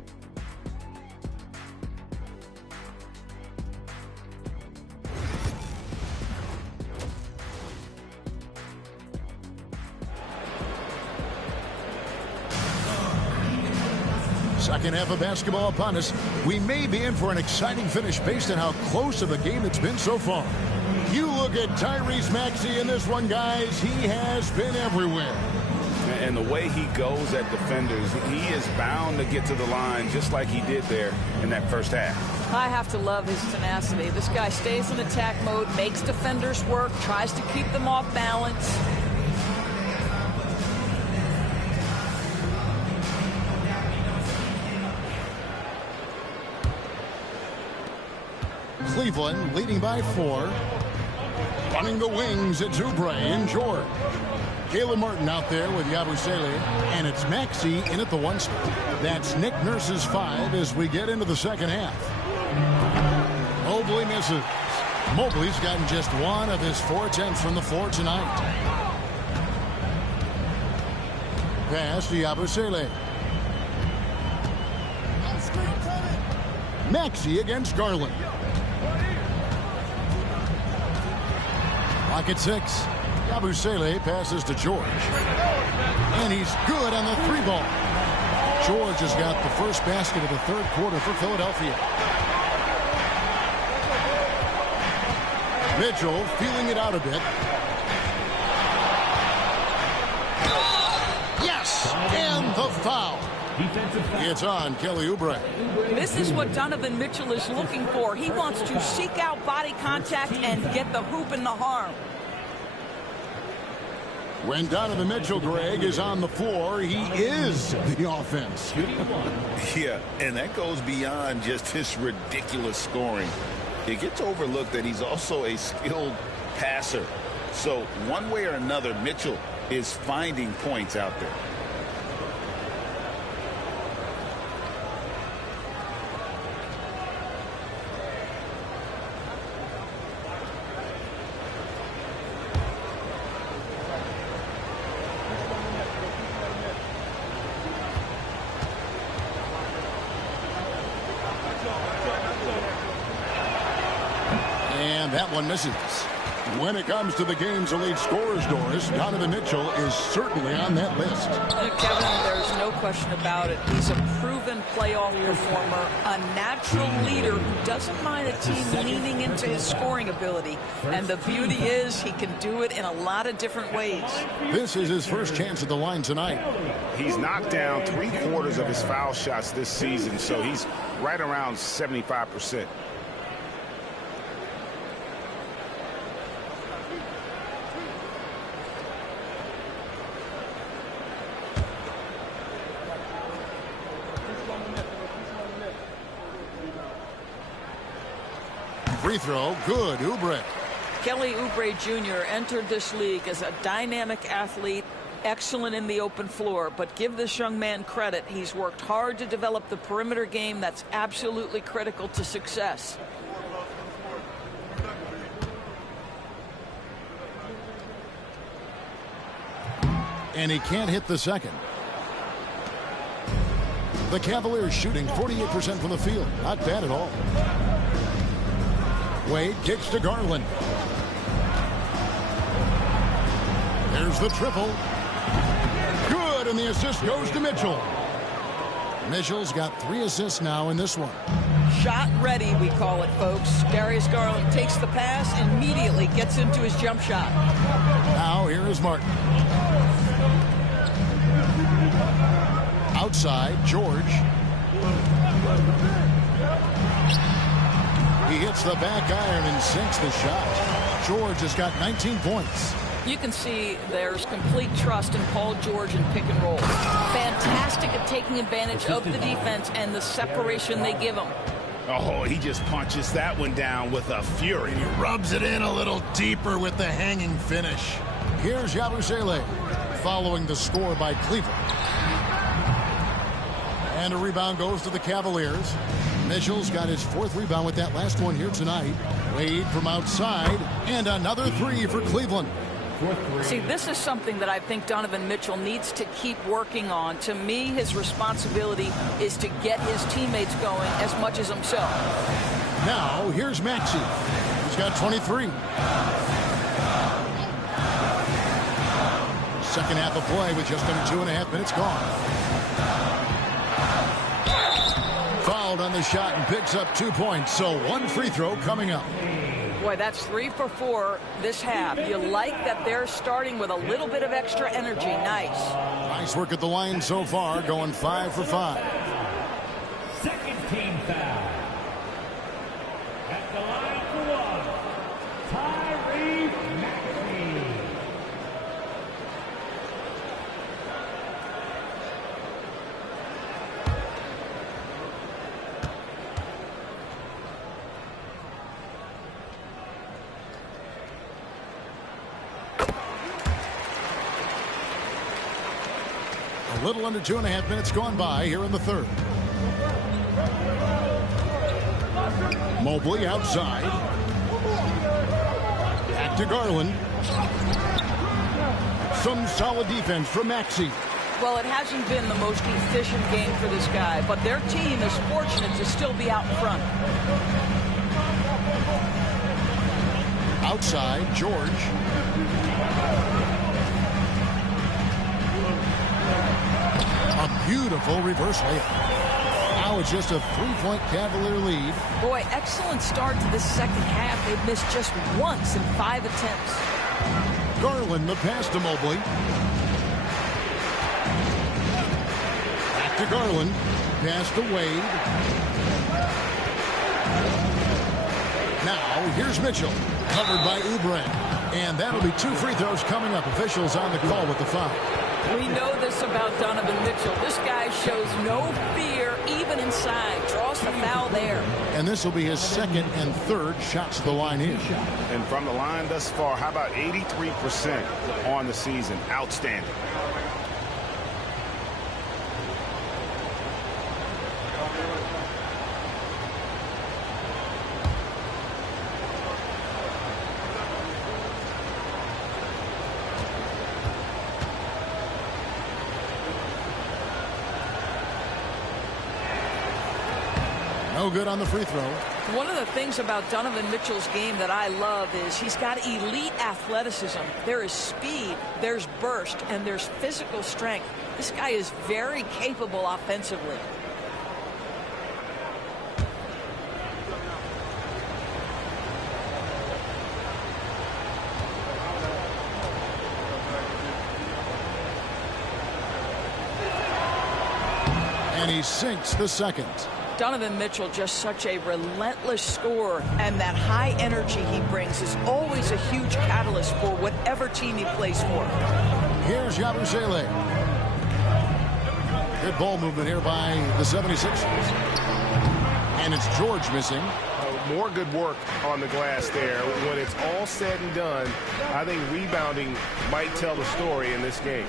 Second half of basketball upon us. We may be in for an exciting finish based on how close of a game it's been so far. You look at Tyrese Maxey in this one, guys. He has been everywhere. And the way he goes at defenders, he is bound to get to the line just like he did there in that first half. I have to love his tenacity. This guy stays in attack mode, makes defenders work, tries to keep them off balance. Cleveland leading by 4. Running the wings, it's Oubre and George. Caleb Martin out there with Yabusele, and it's Maxey in at the 1 spot. That's Nick Nurse's 5 as we get into the second half. Mobley misses. Mobley's gotten just 1 of his 4 attempts from the floor tonight. Pass to Yabusele. Maxey against Garland. Clock at 6. Yabusele passes to George. And he's good on the 3-ball. George has got the first basket of the 3rd quarter for Philadelphia. Mitchell feeling it out a bit. Yes! And the foul. It's on Kelly Oubre. This is what Donovan Mitchell is looking for. He wants to seek out body contact and get the hoop in the harm. When Donovan Mitchell, Greg, is on the floor, he is the offense. Yeah, and that goes beyond just his ridiculous scoring. It gets overlooked that he's also a skilled passer. So one way or another, Mitchell is finding points out there. That one misses. When it comes to the game's elite scorers, Doris, Donovan Mitchell is certainly on that list. Kevin, there's no question about it. He's a proven playoff performer, a natural leader who doesn't mind a team leaning into his scoring ability. And the beauty is he can do it in a lot of different ways. This is his first chance at the line tonight. He's knocked down 3/4 of his foul shots this season, so he's right around 75%. Free throw, good, Oubre. Kelly Oubre Jr. entered this league as a dynamic athlete, excellent in the open floor, but give this young man credit. He's worked hard to develop the perimeter game that's absolutely critical to success. And he can't hit the second. The Cavaliers shooting 48% from the field. Not bad at all. Wade kicks to Garland. There's the triple. Good, and the assist goes to Mitchell. Mitchell's got 3 assists now in this one. Shot ready, we call it, folks. Darius Garland takes the pass, immediately gets into his jump shot. Now here is Martin. Outside, George. He hits the back iron and sinks the shot. George has got 19 points. You can see there's complete trust in Paul George in pick and roll. Fantastic at taking advantage of the defense and the separation they give him. Oh, he just punches that one down with a fury. He rubs it in a little deeper with the hanging finish. Here's Yabusele following the score by Cleveland. And a rebound goes to the Cavaliers. Mitchell's got his 4th rebound with that last one here tonight. Wade from outside, and another 3 for Cleveland. See, this is something that I think Donovan Mitchell needs to keep working on. To me, his responsibility is to get his teammates going as much as himself. Now, here's Maxey. He's got 23. Second half of play with just under 2.5 minutes gone. Fouled on the shot and picks up 2 points. So 1 free throw coming up. Boy, that's 3 for 4 this half. You like that they're starting with a little bit of extra energy. Nice. Nice work at the line so far, going 5 for 5. Second team foul. At the line for 1, Tyrese Maxey. A little under 2.5 minutes gone by here in the third. Mobley outside. Back to Garland. Some solid defense from Maxey. Well, it hasn't been the most efficient game for this guy, but their team is fortunate to still be out in front. Outside, George. A beautiful reverse layup. Now it's just a 3-point Cavalier lead. Boy, excellent start to this second half. They've missed just once in 5 attempts. Garland, the pass to Mobley. Back to Garland. Pass to Wade. Now, here's Mitchell. Covered by Oubre. And that'll be 2 free throws coming up. Officials on the call with the foul. We know this about Donovan Mitchell. This guy shows no fear, even inside. Draws the foul there. And this will be his second and third shots to the line here. And from the line thus far, how about 83% on the season? Outstanding. No good on the free throw. One of the things about Donovan Mitchell's game that I love is he's got elite athleticism. There is speed, there's burst, and there's physical strength. This guy is very capable offensively. And he sinks the second. Donovan Mitchell, just such a relentless scorer, and that high energy he brings is always a huge catalyst for whatever team he plays for. Here's Yabusele. Good ball movement here by the 76ers. And it's George missing. More good work on the glass there. When it's all said and done, I think rebounding might tell the story in this game.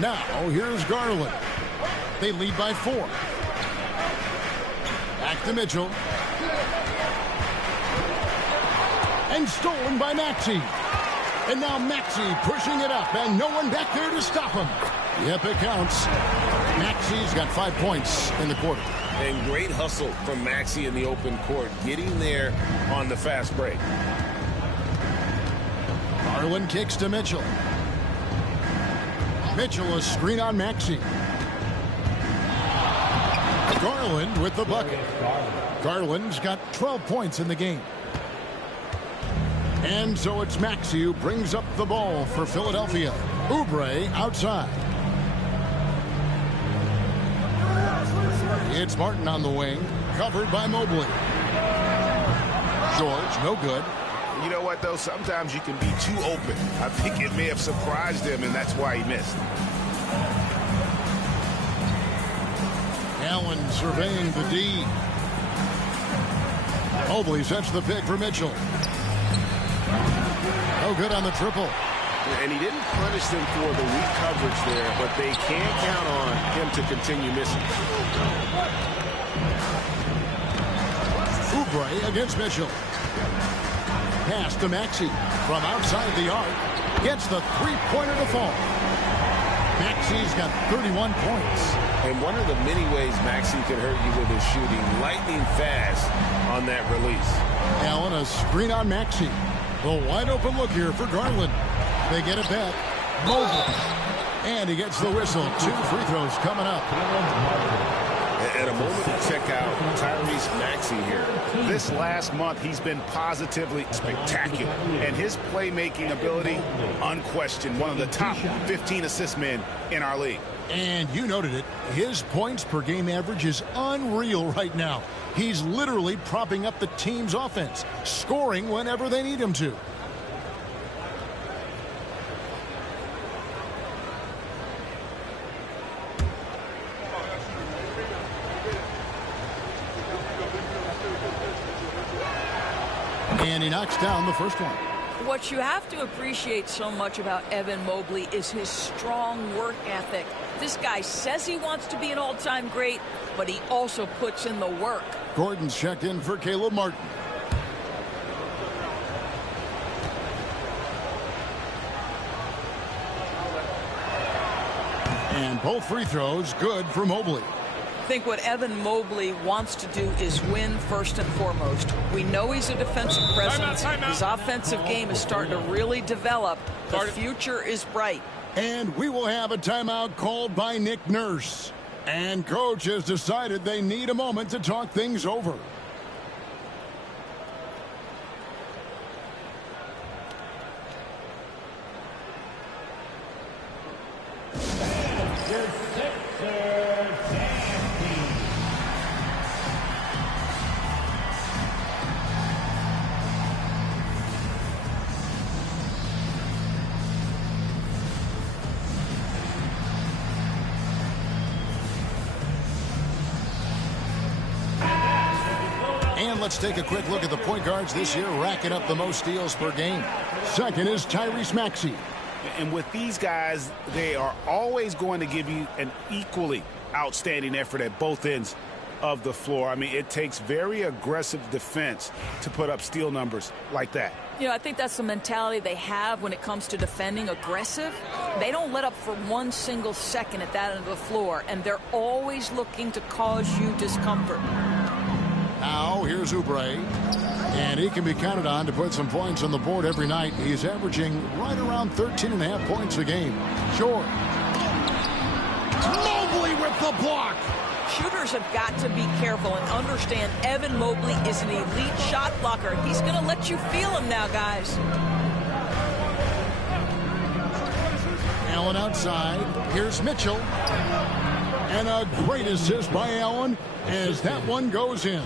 Now, here's Garland. They lead by 4. Back to Mitchell. And stolen by Maxey. And now Maxey pushing it up, and no one back there to stop him. Yep, it counts. Maxey's got 5 points in the quarter. And great hustle from Maxey in the open court, getting there on the fast break. Garland kicks to Mitchell. Mitchell, a screen on Maxey. Garland with the bucket. Garland's got 12 points in the game. And so it's Maxey who brings up the ball for Philadelphia. Oubre outside. It's Martin on the wing, covered by Mobley. George, no good. You know what, though? Sometimes you can be too open. I think it may have surprised him, and that's why he missed. Allen surveying the D. Mobley sets the pick for Mitchell. No good on the triple. And he didn't punish them for the weak coverage there, but they can't count on him to continue missing. Oubre against Mitchell. Pass to Maxey from outside the arc. Gets the three-pointer to fall. Maxey's got 31 points. And one of the many ways Maxey can hurt you with his shooting, lightning fast on that release. Allen, a screen on Maxey. The wide open look here for Garland. They get it back. Mobley. And he gets the whistle. 2 free throws coming up. And a moment to check out Tyrese Maxey here. This last month, he's been positively spectacular. And his playmaking ability, unquestioned, one of the top 15 assist men in our league. And you noted it. His points per game average is unreal right now. He's literally propping up the team's offense, scoring whenever they need him to. And he knocks down the first one. What you have to appreciate so much about Evan Mobley is his strong work ethic. This guy says he wants to be an all-time great, but he also puts in the work. Gordon's checked in for Caleb Martin. And both free throws good for Mobley. I think what Evan Mobley wants to do is win first and foremost. We know he's a defensive presence. His offensive game is starting to really develop. The future is bright. And we will have a timeout called by Nick Nurse. And coach has decided they need a moment to talk things over. Let's take a quick look at the point guards this year, racking up the most steals per game. Second is Tyrese Maxey. And with these guys, they are always going to give you an equally outstanding effort at both ends of the floor. I mean, it takes very aggressive defense to put up steal numbers like that. You know, I think that's the mentality they have when it comes to defending aggressive. They don't let up for one single second at that end of the floor, and they're always looking to cause you discomfort. Now, here's Oubre, and he can be counted on to put some points on the board every night. He's averaging right around 13.5 points a game. George. Mobley with the block. Shooters have got to be careful and understand Evan Mobley is an elite shot blocker. He's going to let you feel him now, guys. Allen outside. Here's Mitchell. And a great assist by Allen as that one goes in.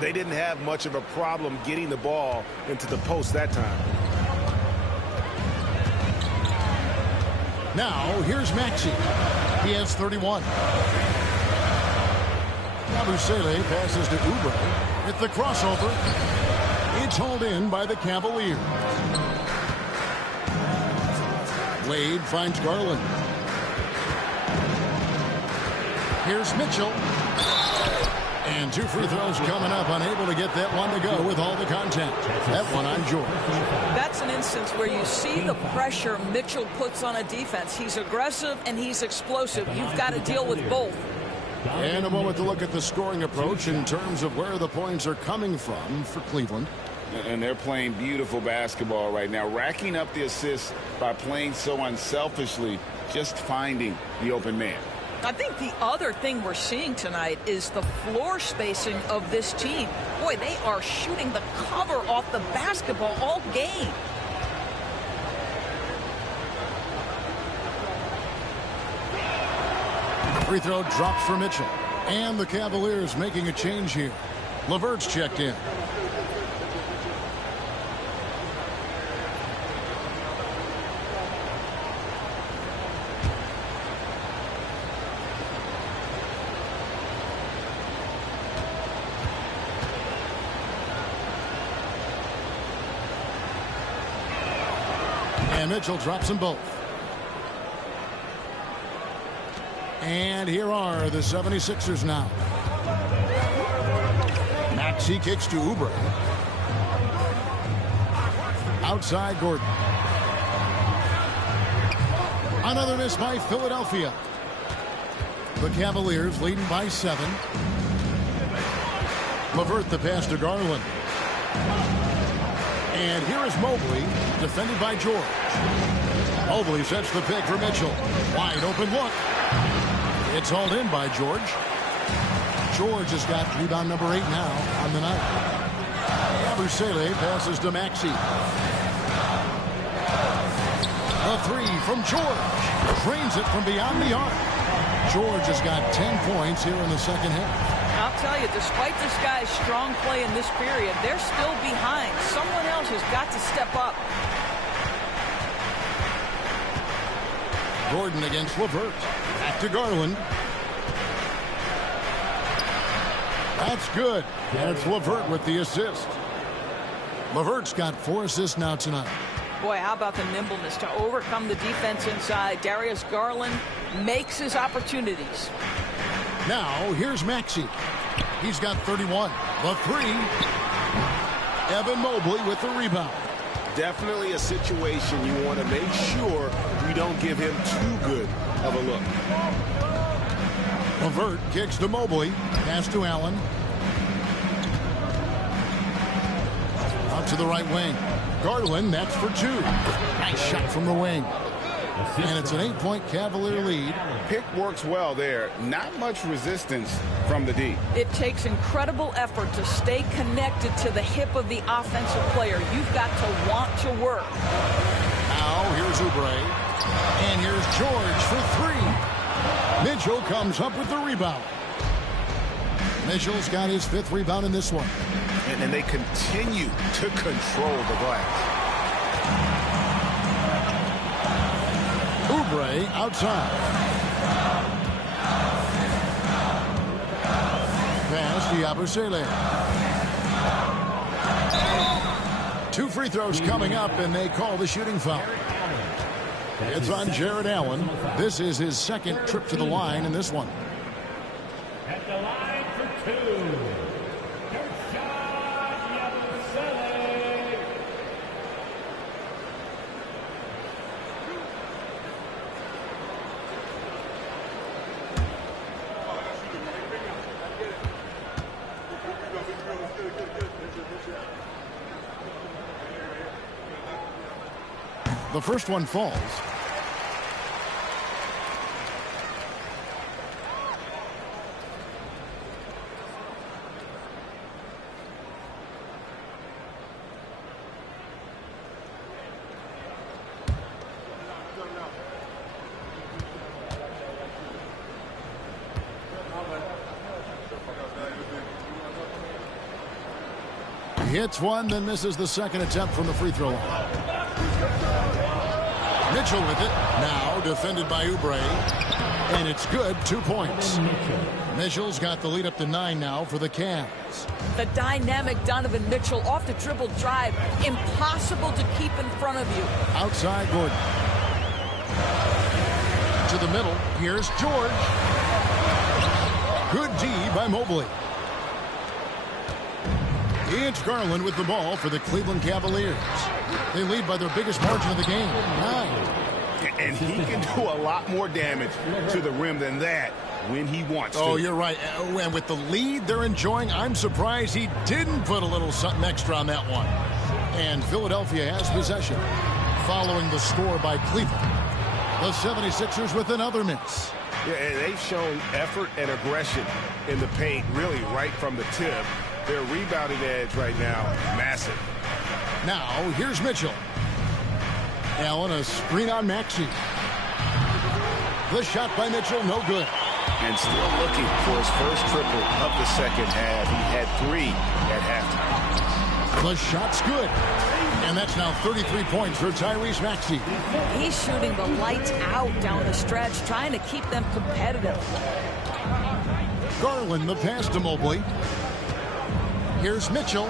They didn't have much of a problem getting the ball into the post that time. Now, here's Maxey. He has 31. Yabusele passes to Oubre. At the crossover, it's hauled in by the Cavaliers. Wade finds Garland. Here's Mitchell. And two free throws coming up, unable to get that one to go with all the contact. That one on George. That's an instance where you see the pressure Mitchell puts on a defense. He's aggressive and he's explosive. You've got to deal with both. And a moment to look at the scoring approach in terms of where the points are coming from for Cleveland. And they're playing beautiful basketball right now, racking up the assists by playing so unselfishly, just finding the open man. I think the other thing we're seeing tonight is the floor spacing of this team. Boy, they are shooting the cover off the basketball all game. Free throw drops for Mitchell. And the Cavaliers making a change here. LeVert's checked in. And Mitchell drops them both. And here are the 76ers now. Maxey kicks to Oubre. Outside Gordon. Another miss by Philadelphia. The Cavaliers leading by 7. LeVert the pass to Garland. And here is Mobley, defended by George. Mobley sets the pick for Mitchell. Wide open look. It's hauled in by George. George has got rebound number 8 now on the night. Yabusele passes to Maxey. A 3 from George. Drains it from beyond the arc. George has got 10 points here in the second half. I'll tell you, despite this guy's strong play in this period, they're still behind. Someone else has got to step up. Gordon against LeVert. Back to Garland. That's good. And it's LeVert with the assist. LeVert's got 4 assists now tonight. Boy, how about the nimbleness to overcome the defense inside. Darius Garland makes his opportunities. Now, here's Maxey. He's got 31. The 3. Evan Mobley with the rebound. Definitely a situation you want to make sure you don't give him too good of a look. LeVert kicks to Mobley. Pass to Allen. Out to the right wing. Garland, that's for 2. Nice shot from the wing. And it's an 8-point Cavalier lead. Pick works well there. Not much resistance from the D. It takes incredible effort to stay connected to the hip of the offensive player. You've got to want to work. Now, here's Oubre. And here's George for 3. Mitchell comes up with the rebound. Mitchell's got his 5th rebound in this one. And they continue to control the glass. Oubre outside. Pass to Yabusele. 2 free throws coming up, and they call the shooting foul. It's on Jared Allen. This is his 2nd trip to the line in this one. At the line for 2. The first one falls. He hits one, then misses the 2nd attempt from the free throw line. Mitchell with it. Now defended by Oubre. And it's good. 2 points. Mitchell's got the lead up to 9 now for the Cavs. The dynamic Donovan Mitchell off the dribble drive. Impossible to keep in front of you. Outside Gordon. To the middle. Here's George. Good D by Mobley. It's Garland with the ball for the Cleveland Cavaliers. They lead by their biggest margin of the game, 9. And he can do a lot more damage to the rim than that when he wants to. Oh, you're right. And with the lead they're enjoying, I'm surprised he didn't put a little something extra on that one. And Philadelphia has possession. Following the score by Cleveland. The 76ers with another miss. Yeah, and they've shown effort and aggression in the paint, really right from the tip. Their rebounding edge right now, massive. Now, here's Mitchell. Allen, a screen on Maxey. The shot by Mitchell, no good. And still looking for his first triple of the 2nd half. He had 3 at halftime. The shot's good. And that's now 33 points for Tyrese Maxey. He's shooting the lights out down the stretch, trying to keep them competitive. Garland, the pass to Mobley. Here's Mitchell.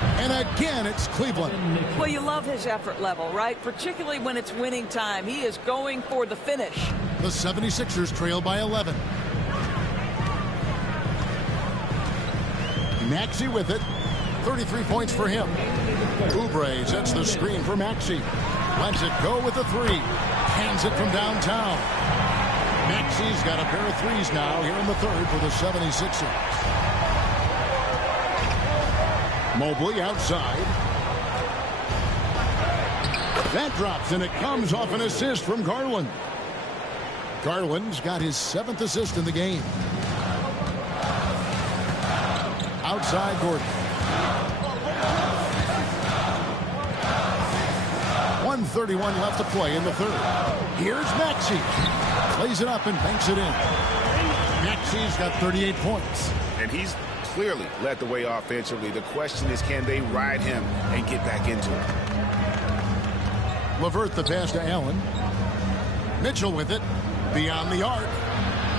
And again, it's Cleveland. Well, you love his effort level, right? Particularly when it's winning time. He is going for the finish. The 76ers trail by 11. Maxey with it. 33 points for him. Oubre sets the screen for Maxey. Lets it go with the 3. Hands it from downtown. Maxey's got a pair of 3s now here in the 3rd for the 76ers. Mobley outside. That drops, and it comes off an assist from Garland. Garland's got his 7th assist in the game. Outside Gordon. 1:31 left to play in the 3rd. Here's Maxey. Plays it up and banks it in. Maxey's got 38 points. And he's clearly led the way offensively. The question is, can they ride him and get back into it? LeVert the pass to Allen. Mitchell with it. Beyond the arc.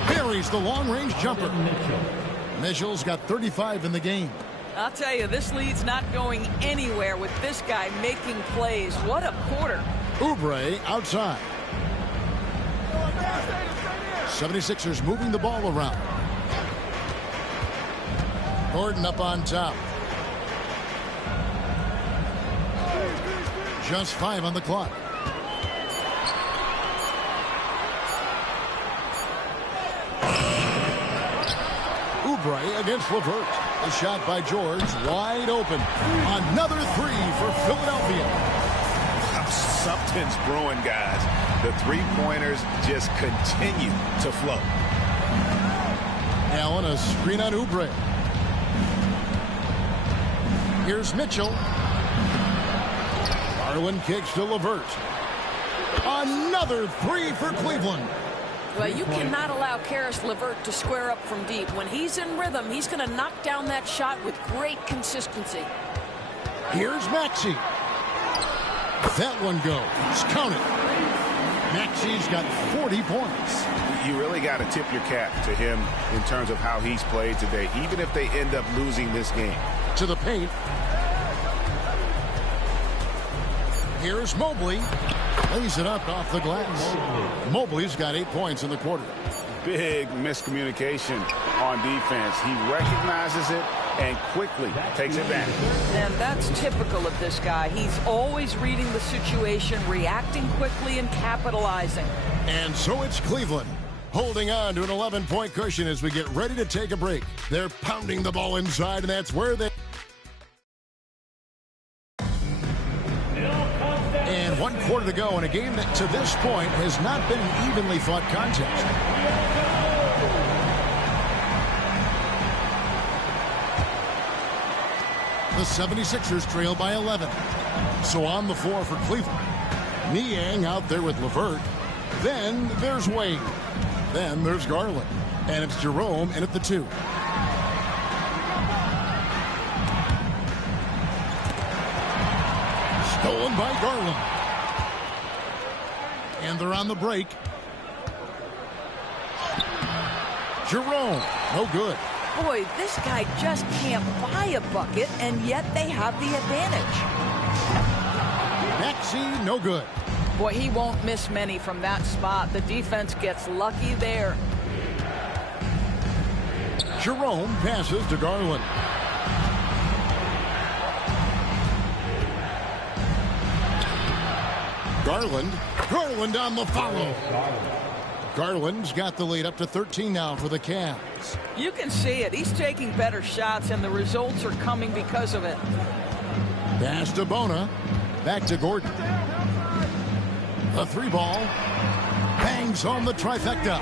Buries the long-range jumper. Mitchell's got 35 in the game. I'll tell you, this lead's not going anywhere with this guy making plays. What a quarter. Oubre outside. 76ers moving the ball around. Gordon up on top. Just 5 on the clock. Oubre against LeVert. A shot by George, wide open. Another 3 for Philadelphia. Something's brewing, guys. The three-pointers just continue to flow. Allen, a screen on Oubre. Here's Mitchell. Garland kicks to LeVert. Another 3 for Cleveland. Well, you cannot allow Karis LeVert to square up from deep. When he's in rhythm, he's going to knock down that shot with great consistency. Here's Maxey. That one goes. Count it. Maxey's got 40 points. You really got to tip your cap to him in terms of how he's played today, even if they end up losing this game. To the paint. Here's Mobley. Lays it up off the glass. Mobley's got 8 points in the quarter. Big miscommunication on defense. He recognizes it and quickly takes advantage. And that's typical of this guy. He's always reading the situation, reacting quickly, and capitalizing. And so it's Cleveland holding on to an 11-point cushion as we get ready to take a break. They're pounding the ball inside, and that's where they... And 1 quarter to go in a game that to this point has not been an evenly fought contest. The 76ers trail by 11. So on the floor for Cleveland. Niang out there with LeVert. Then there's Wade. Then there's Garland. And it's Jerome in at the 2. Stolen by Garland. And they're on the break. Jerome, no good. Boy, this guy just can't buy a bucket, and yet they have the advantage. Maxey, no good. Boy, he won't miss many from that spot. The defense gets lucky there. Jerome passes to Garland. Garland on the follow. Garland's got the lead up to 13 now for the Cavs. You can see it. He's taking better shots, and the results are coming because of it. Pass to Bona. Back to Gordon. A 3-ball. Bangs home the trifecta.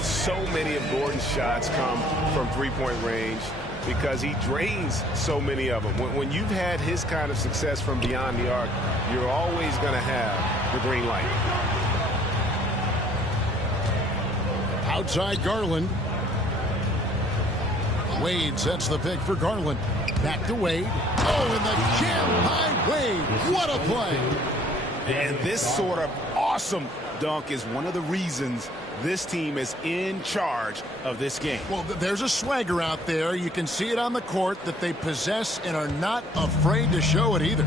So many of Gordon's shots come from three-point range because he drains so many of them. When you've had his kind of success from beyond the arc, you're always going to have the green light. Outside Garland. Wade sets the pick for Garland. Back to Wade. Oh, and the jam by Wade. What a play. And this sort of awesome dunk is one of the reasons this team is in charge of this game. Well, there's a swagger out there. You can see it on the court that they possess and are not afraid to show it either.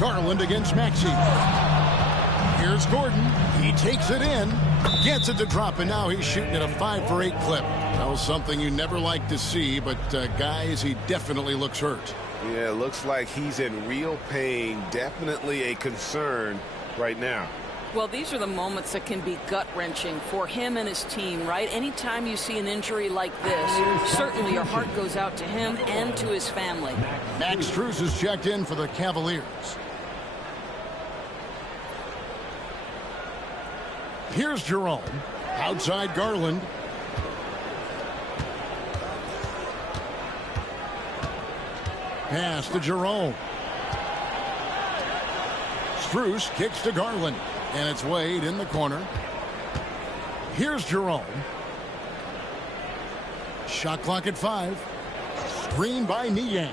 Garland against Maxey. Here's Gordon. He takes it in, gets it to drop, and now he's shooting at a 5-for-8 clip. That was something you never like to see, but guys, he definitely looks hurt. Yeah, looks like he's in real pain. Definitely a concern right now. Well, these are the moments that can be gut-wrenching for him and his team, right? Anytime you see an injury like this, certainly your heart goes out to him and to his family. Max Strus is checked in for the Cavaliers. Here's Jerome. Outside Garland. Pass to Jerome. Strus kicks to Garland. And it's Wade in the corner. Here's Jerome. Shot clock at 5. Screen by Niang.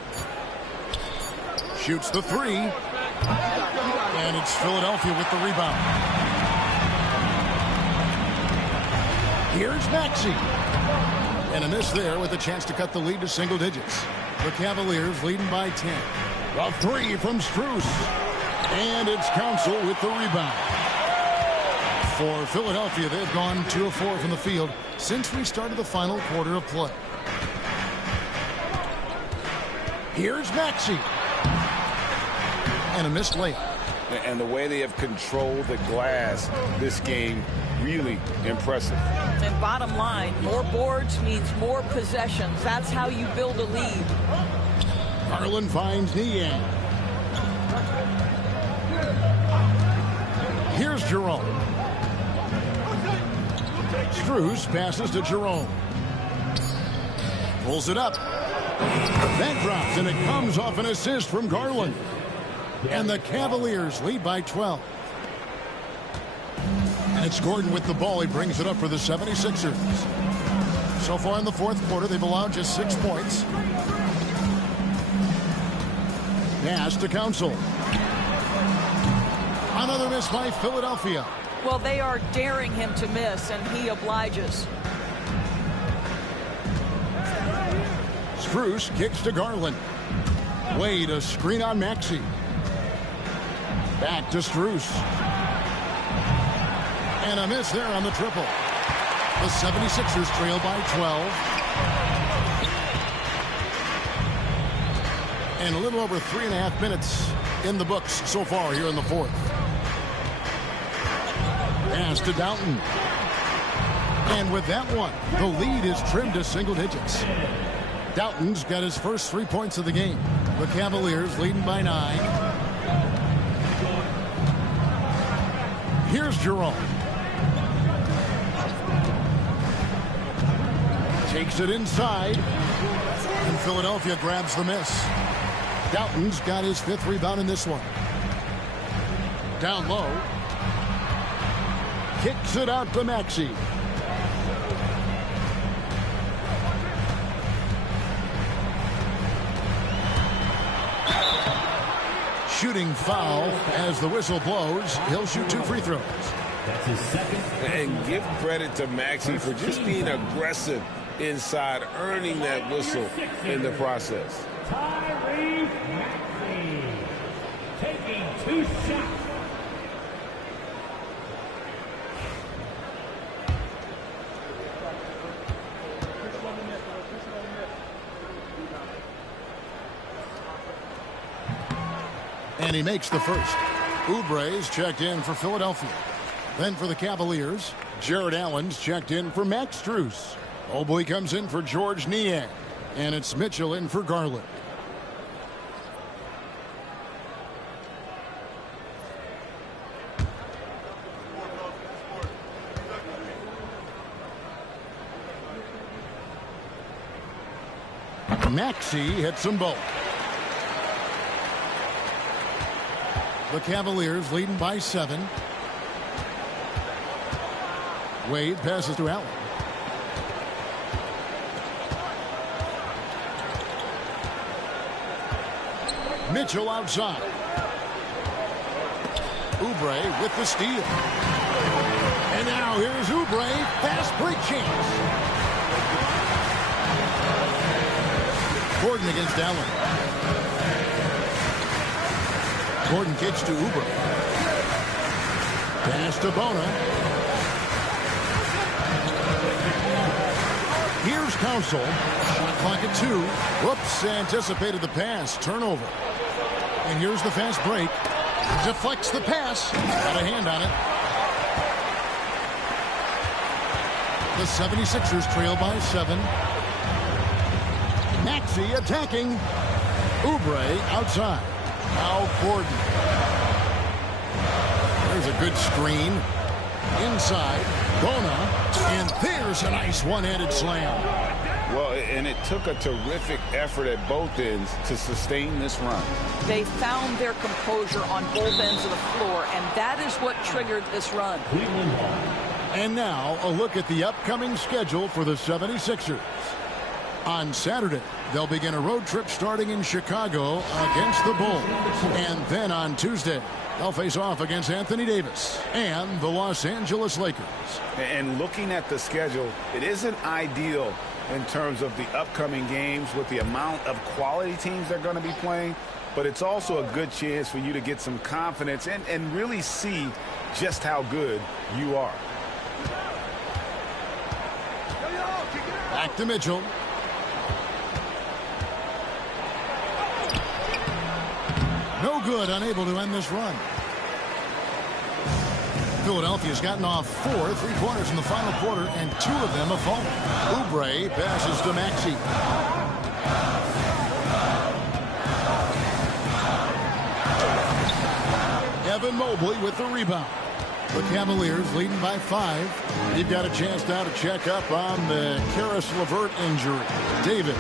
Shoots the 3. And it's Philadelphia with the rebound. Here's Maxey. And a miss there with a chance to cut the lead to single digits. The Cavaliers leading by 10. A three from Strus. And it's Council with the rebound. For Philadelphia, they've gone 2 of 4 from the field since we started the final quarter of play. Here's Maxey. And a missed layup. And the way they have controlled the glass this game, really impressive. And bottom line, more boards means more possessions. That's how you build a lead. Garland finds Niang. Here's Jerome. Strus passes to Jerome. Pulls it up. That drops, and it comes off an assist from Garland. And the Cavaliers lead by 12. And it's Gordon with the ball. He brings it up for the 76ers. So far in the fourth quarter, they've allowed just 6 points. Pass to Council. Another miss by Philadelphia. Well, they are daring him to miss, and he obliges. Strus kicks to Garland. Wade, a screen on Maxey. Back to Strus. And a miss there on the triple. The 76ers trail by 12. And a little over 3.5 minutes in the books so far here in the fourth. Pass to Doughton. And with that one, the lead is trimmed to single digits. Doughton's got his first 3 points of the game. The Cavaliers leading by 9. Here's Jerome. Takes it inside. And Philadelphia grabs the miss. Doughton's got his 5th rebound in this one. Down low. Kicks it out to Maxey. Shooting foul as the whistle blows. He'll shoot 2 free throws. That's his second. And give credit to Maxey for just being aggressive inside, earning that whistle in the process. Tyrese Maxey taking 2 shots. And he makes the first. Oubre's checked in for Philadelphia. Then for the Cavaliers, Jared Allen's checked in for Max Strus. Mobley comes in for George Niang. And it's Mitchell in for Garland. Maxey hits them both. The Cavaliers leading by 7. Wade passes to Allen. Mitchell outside. Oubre with the steal. And now here's Oubre. Fast break chance. Gordon against Allen. Gordon kicks to Oubre. Pass to Bona. Here's Council. Shot clock at 2. Whoops, anticipated the pass. Turnover. And here's the fast break. Deflects the pass. Got a hand on it. The 76ers trail by 7. Maxey attacking. Oubre outside. Now Gordon. There's a good screen. Inside. Bona. And there's a nice one-handed slam. Well, and it took a terrific effort at both ends to sustain this run. They found their composure on both ends of the floor, and that is what triggered this run. And now a look at the upcoming schedule for the 76ers. On Saturday, they'll begin a road trip starting in Chicago against the Bulls. And then on Tuesday, they'll face off against Anthony Davis and the Los Angeles Lakers. And looking at the schedule, it isn't ideal in terms of the upcoming games with the amount of quality teams they're going to be playing, but it's also a good chance for you to get some confidence and really see just how good you are. Back to Mitchell. No good, unable to end this run. Philadelphia's gotten off 4 3-pointers in the final quarter, and 2 of them have fallen. Oubre passes to Maxey. Evan Mobley with the rebound. The Cavaliers leading by 5. You've got a chance now to check up on the Karis LeVert injury. David.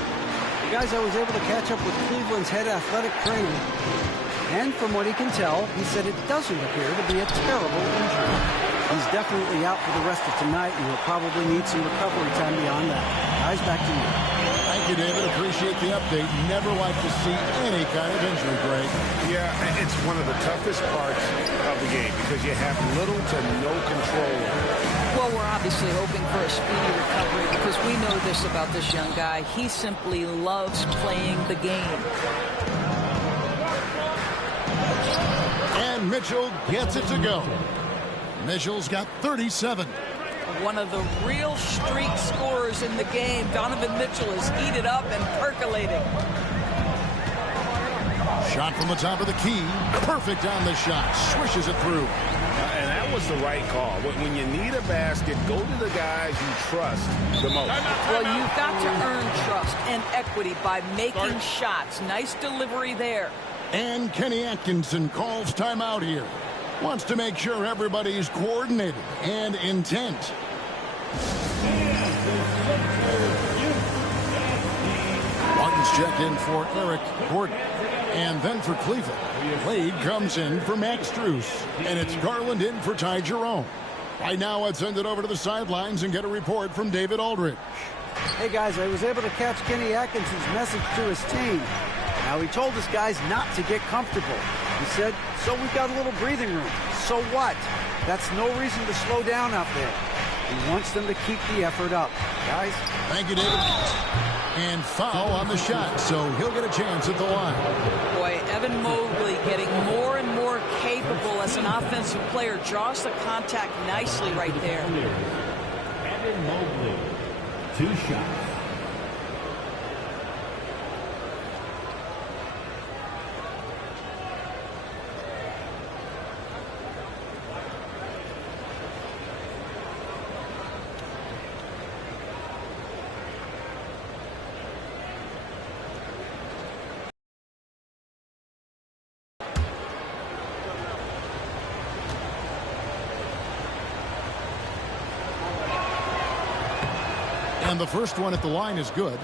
Guys, I was able to catch up with Cleveland's head athletic trainer, and from what he can tell, he said it doesn't appear to be a terrible injury. He's definitely out for the rest of tonight, and he'll probably need some recovery time beyond that. Guys, back to you. Thank you, David. Appreciate the update. Never like to see any kind of injury, Greg. Yeah, it's one of the toughest parts of the game because you have little to no control. Well, we're obviously hoping for a speedy recovery because we know this about this young guy. He simply loves playing the game. And Mitchell gets it to go. Mitchell's got 37. One of the real streak scorers in the game. Donovan Mitchell is heated up and percolating. Shot from the top of the key. Perfect on the shot. Swishes it through. And that was the right call. When you need a basket, go to the guys you trust the most. Well, you've got to earn trust and equity by making shots. Nice delivery there. And Kenny Atkinson calls timeout here. Wants to make sure everybody's coordinated and intent. Martin's check in for Eric Gordon. And then for Cleveland, Wade comes in for Max Strus. And it's Garland in for Ty Jerome. Right now, I'd send it over to the sidelines and get a report from David Aldridge. Hey, guys, I was able to catch Kenny Atkinson's message to his team. Now, he told his guys not to get comfortable. He said, so we've got a little breathing room. So what? That's no reason to slow down out there. He wants them to keep the effort up. Guys? Thank you, David. And foul on the shot, so he'll get a chance at the line. Boy, Evan Mobley getting more and more capable as an offensive player. Draws the contact nicely right there. Evan Mobley, 2 shots. And the first one at the line is good.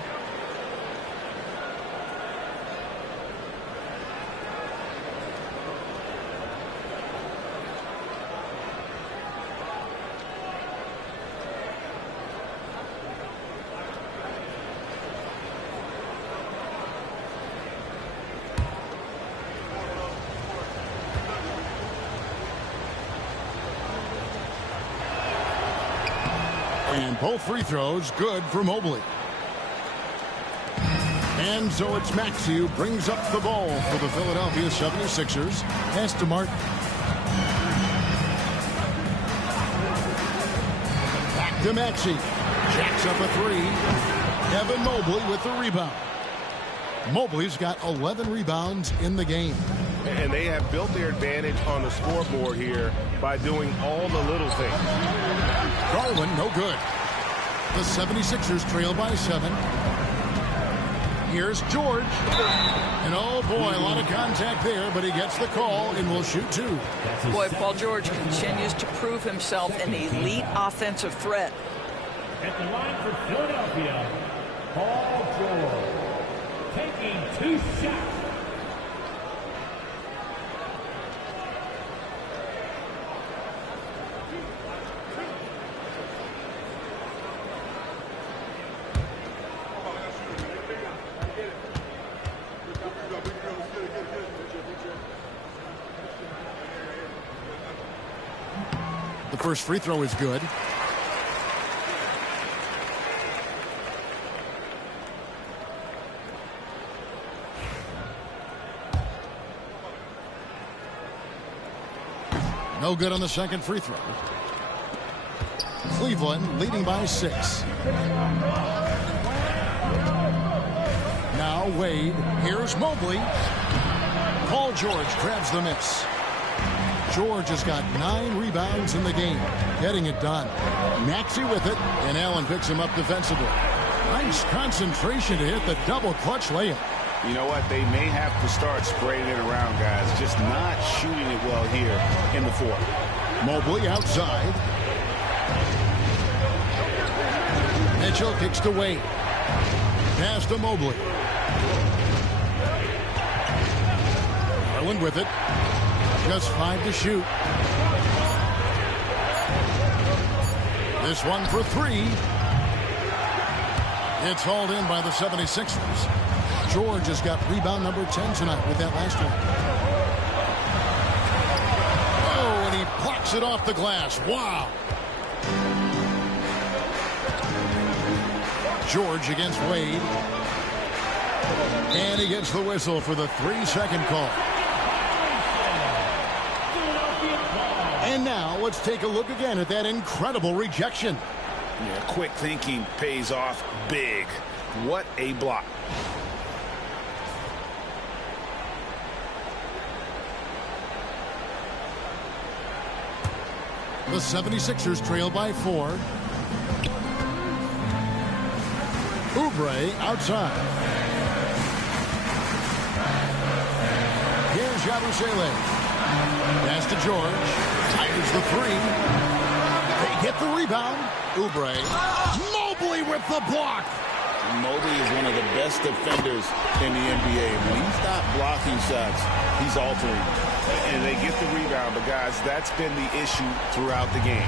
And both free throws good for Mobley. And so it's Maxey who brings up the ball for the Philadelphia 76ers. Pass to Martin. Back to Maxey. Jacks up a 3. Evan Mobley with the rebound. Mobley's got 11 rebounds in the game. And they have built their advantage on the scoreboard here by doing all the little things. Garland, no good. The 76ers trail by 7. Here's George. And oh boy, a lot of contact there, but he gets the call and will shoot 2. Boy, Paul George continues to prove himself an elite offensive threat. At the line for Philadelphia, Paul George, taking 2 shots. The first free throw is good. No good on the second free throw. Cleveland leading by 6. Now Wade. Here's Mobley. Paul George grabs the miss. George has got 9 rebounds in the game. Getting it done. Maxey with it, and Allen picks him up defensively. Nice concentration to hit the double clutch layup. You know what? They may have to start spraying it around, guys. Just not shooting it well here in the fourth. Mobley outside. Mitchell kicks to Wade. Pass to Mobley. Garland with it. Just 5 to shoot. This one for 3. It's hauled in by the 76ers. George has got rebound number 10 tonight with that last one. Oh, and he blocks it off the glass. Wow. George against Wade. And he gets the whistle for the 3-second call. And now let's take a look again at that incredible rejection. Yeah, quick thinking pays off big. What a block. The 76ers trail by 4. Oubre outside. Here's Yabusele. Pass to George. Fires the 3. They get the rebound. Oubre. Mobley with the block. Mobley is one of the best defenders in the NBA. When he's not blocking shots, he's altering. And they get the rebound, but guys, that's been the issue throughout the game.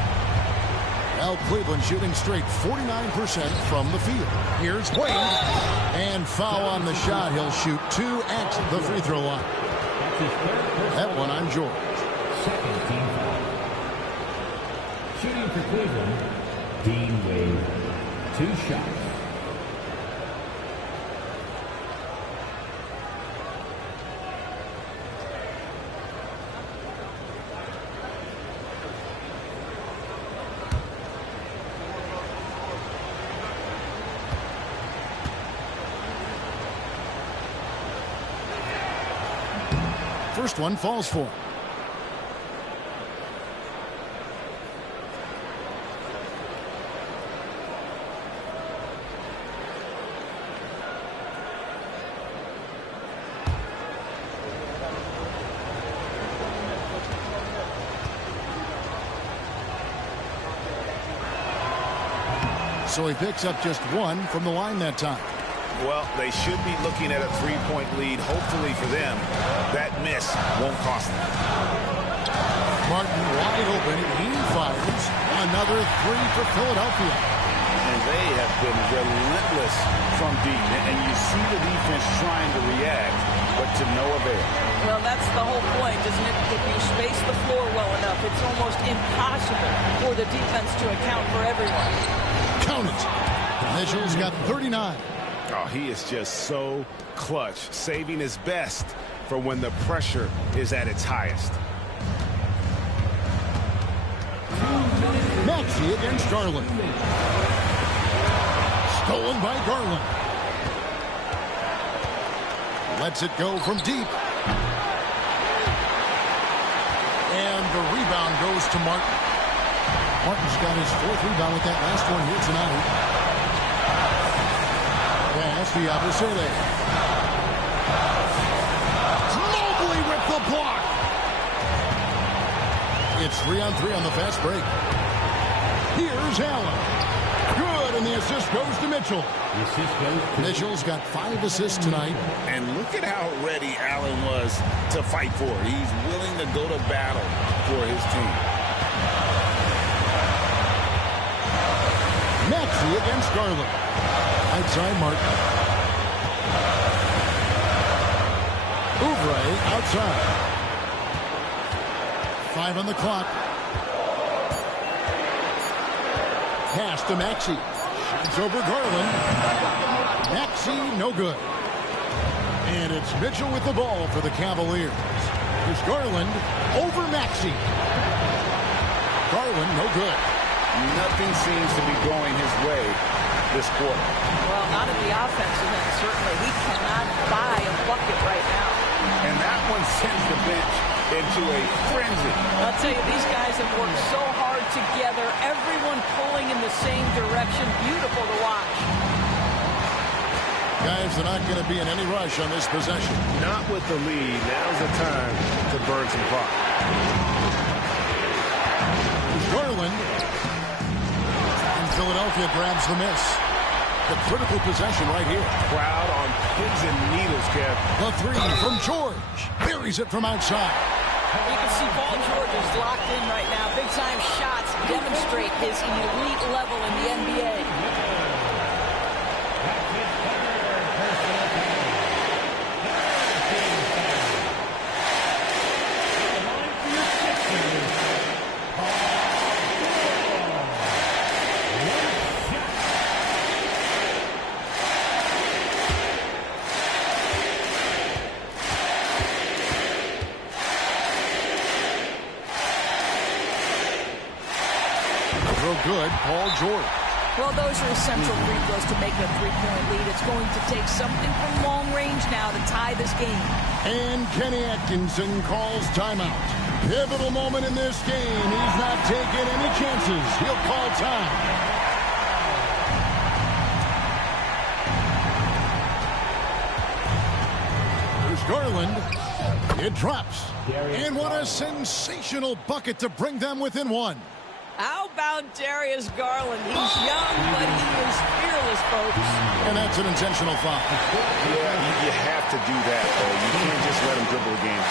Well, Cleveland shooting straight 49% from the field. Here's Wade. And foul on the shot. He'll shoot 2 at the free throw line. That one on George. Second team foul. Shooting for Cleveland, Dean Wade. 2 shots. First one falls for him. So he picks up just 1 from the line that time. Well, they should be looking at a 3-point lead. Hopefully for them, that miss won't cost them. Martin wide open. He fires. Another 3 for Philadelphia. And they have been relentless from deep. And you see the defense trying to react, but to no avail. Well, that's the whole point, isn't it? If you space the floor well enough, it's almost impossible for the defense to account for everyone. Count it. Mitchell's got 39. Oh, he is just so clutch, saving his best for when the pressure is at its highest. Maxey against Garland. Stolen by Garland. Lets it go from deep. And the rebound goes to Martin. Martin's got his 4th rebound with that last one here tonight. Pass to Yabusele. Mobley with the block. It's 3-on-3 on the fast break. Here's Allen. Good, and the assist goes to Mitchell. Mitchell's got 5 assists tonight. And look at how ready Allen was to fight for it. He's willing to go to battle for his team. Maxey against Garland. Outside Martin. Oubre outside. 5 on the clock. Pass to Maxey. Shoots over Garland. Maxey, no good. And it's Mitchell with the ball for the Cavaliers. Here's Garland over Maxey. Garland, no good. Nothing seems to be going his way this quarter. Well, not at the offensive end, certainly. He cannot buy a bucket right now. And that one sends the bench into a frenzy. I'll tell you, these guys have worked so hard together, everyone pulling in the same direction. Beautiful to watch. Guys are not going to be in any rush on this possession. Not with the lead. Now's the time to burn some clock. Garland. And Philadelphia grabs the miss. The critical possession right here. Crowd on pins and needles, Kev. The three from George. Buries it from outside. You can see Paul George is locked in right now. Big-time shots demonstrate his elite level in the NBA. Good, Paul George. Well, those are essential free throws to make a three-point lead. It's going to take something from long range now to tie this game. And Kenny Atkinson calls timeout. Pivotal moment in this game. He's not taking any chances. He'll call time. There's Garland. It drops. And what a sensational bucket to bring them within one. How about Darius Garland? He's young, but he is fearless, folks. And that's an intentional foul. Yeah, you have to do that, though. You can't just let him dribble the game.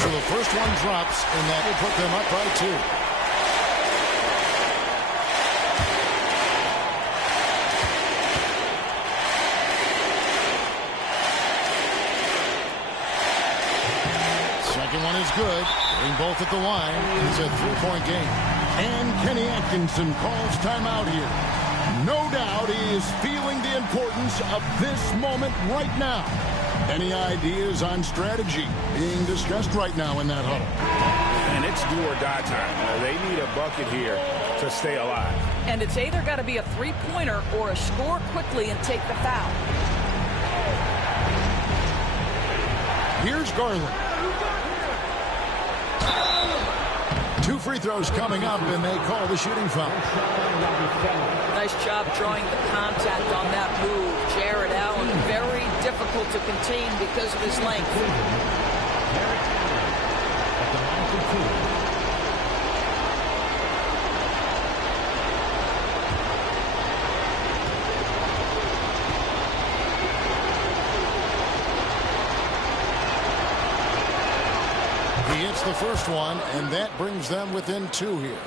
So the first one drops, and that will put them up by 2. Second one is good. Getting both at the line. It's a 3-point game. And Kenny Atkinson calls timeout here. No doubt he is feeling the importance of this moment right now. Any ideas on strategy being discussed right now in that huddle? And it's do or die time. They need a bucket here to stay alive. And it's either got to be a three-pointer or a score quickly and take the foul. Here's Garland. 2 free throws coming up, and they call the shooting foul. Nice job drawing the contact on that move. Jared Allen, very difficult to contain because of his length. He hits the first one, and that brings them within 2 here.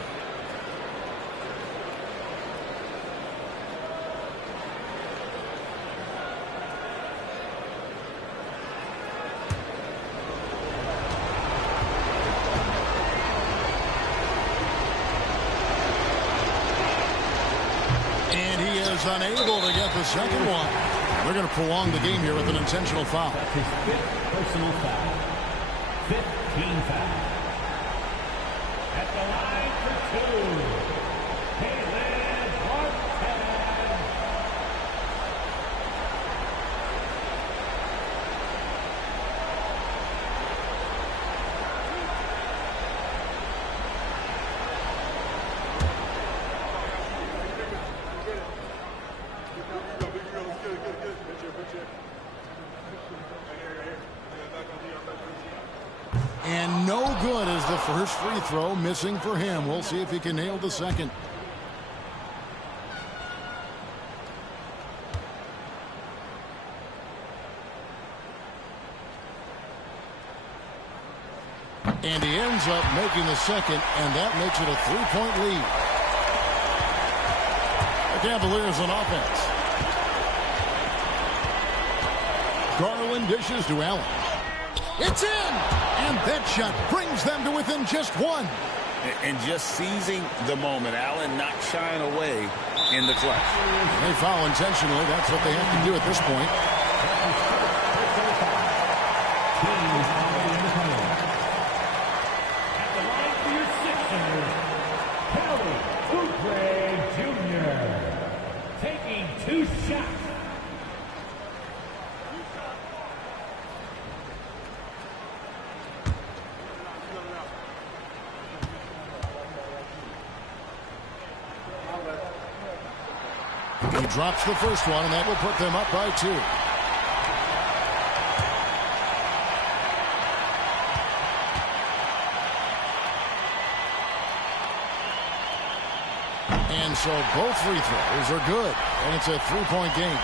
And he is unable to get the second one. They're going to prolong the game here with an intentional foul. That's his 5th personal foul. 15 foul. At the line for 2. And no good as the first free throw missing for him. We'll see if he can nail the second. And he ends up making the second, and that makes it a 3-point lead. The Cavaliers on offense. Garland dishes to Allen. It's in! And that shot brings them to within just one. And just seizing the moment. Allen not shying away in the clutch. They foul intentionally. That's what they have to do at this point. Taking 2 shots. He drops the first one, and that will put them up by 2. And so both free throws are good, and it's a 3-point game.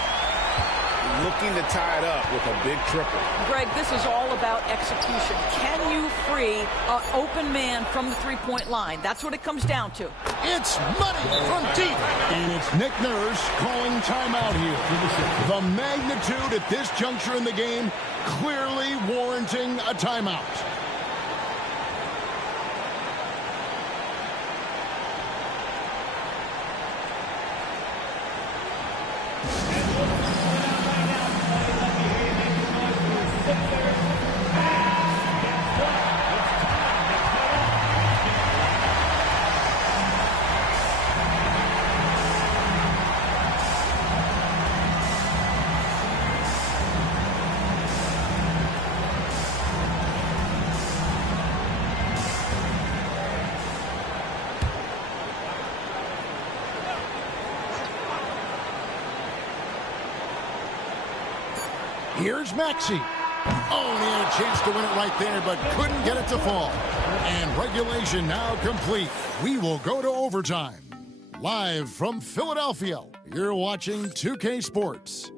Looking to tie it up with a big triple. Greg, this is all about execution. Can you free an open man from the three-point line? That's what it comes down to. It's money from deep. And it's Nick Nurse calling timeout here. The magnitude at this juncture in the game clearly warranting a timeout. Here's Maxey. Oh, and he had a chance to win it right there, but couldn't get it to fall. And regulation now complete. We will go to overtime. Live from Philadelphia, you're watching 2K Sports.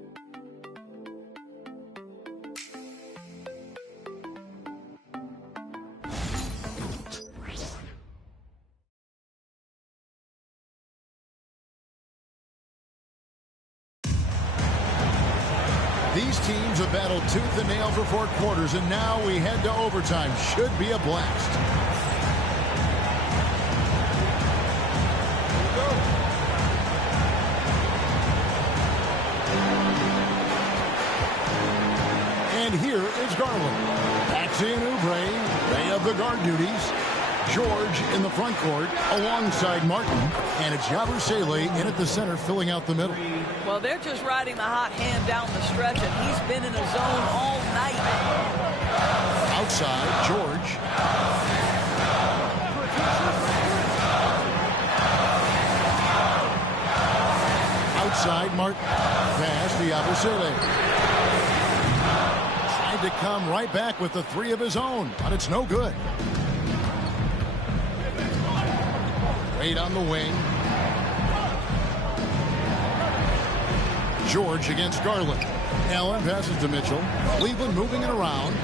These teams have battled tooth and nail for 4 quarters, and now we head to overtime. Should be a blast. And here is Garland. Maxey and Oubre, they have the guard duties. George in the front court alongside Martin, and it's Yabusele in at the center filling out the middle. Well, they're just riding the hot hand down the stretch, and he's been in a zone all night. Outside, George. Outside, Martin. Pass to Yabusele. Tried to come right back with the 3 of his own, but it's no good. Wade on the wing. George against Garland. Allen passes to Mitchell. Cleveland moving it around.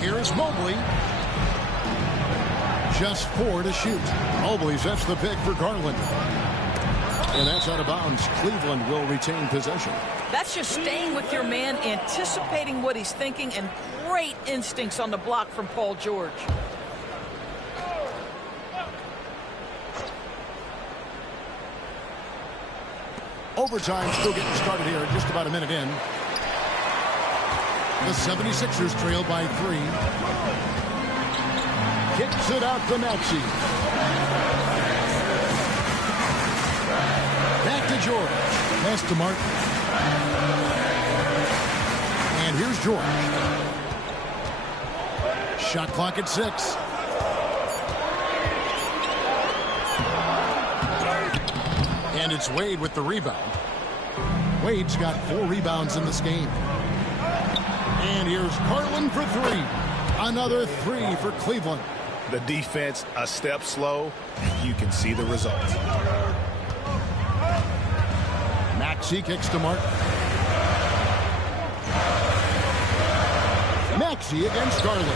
Here's Mobley. Just 4 to shoot. Mobley sets the pick for Garland. And that's out of bounds. Cleveland will retain possession. That's just staying with your man, anticipating what he's thinking, and great instincts on the block from Paul George. Overtime still getting started here, just about a minute in. The 76ers trail by 3. Kicks it out to Maxey. Back to George. Pass to Martin. And here's George. Shot clock at 6. And it's Wade with the rebound. Wade's got 4 rebounds in this game. And here's Garland for 3. Another 3 for Cleveland. The defense a step slow. You can see the results. Maxey kicks to Martin. Maxey against Garland.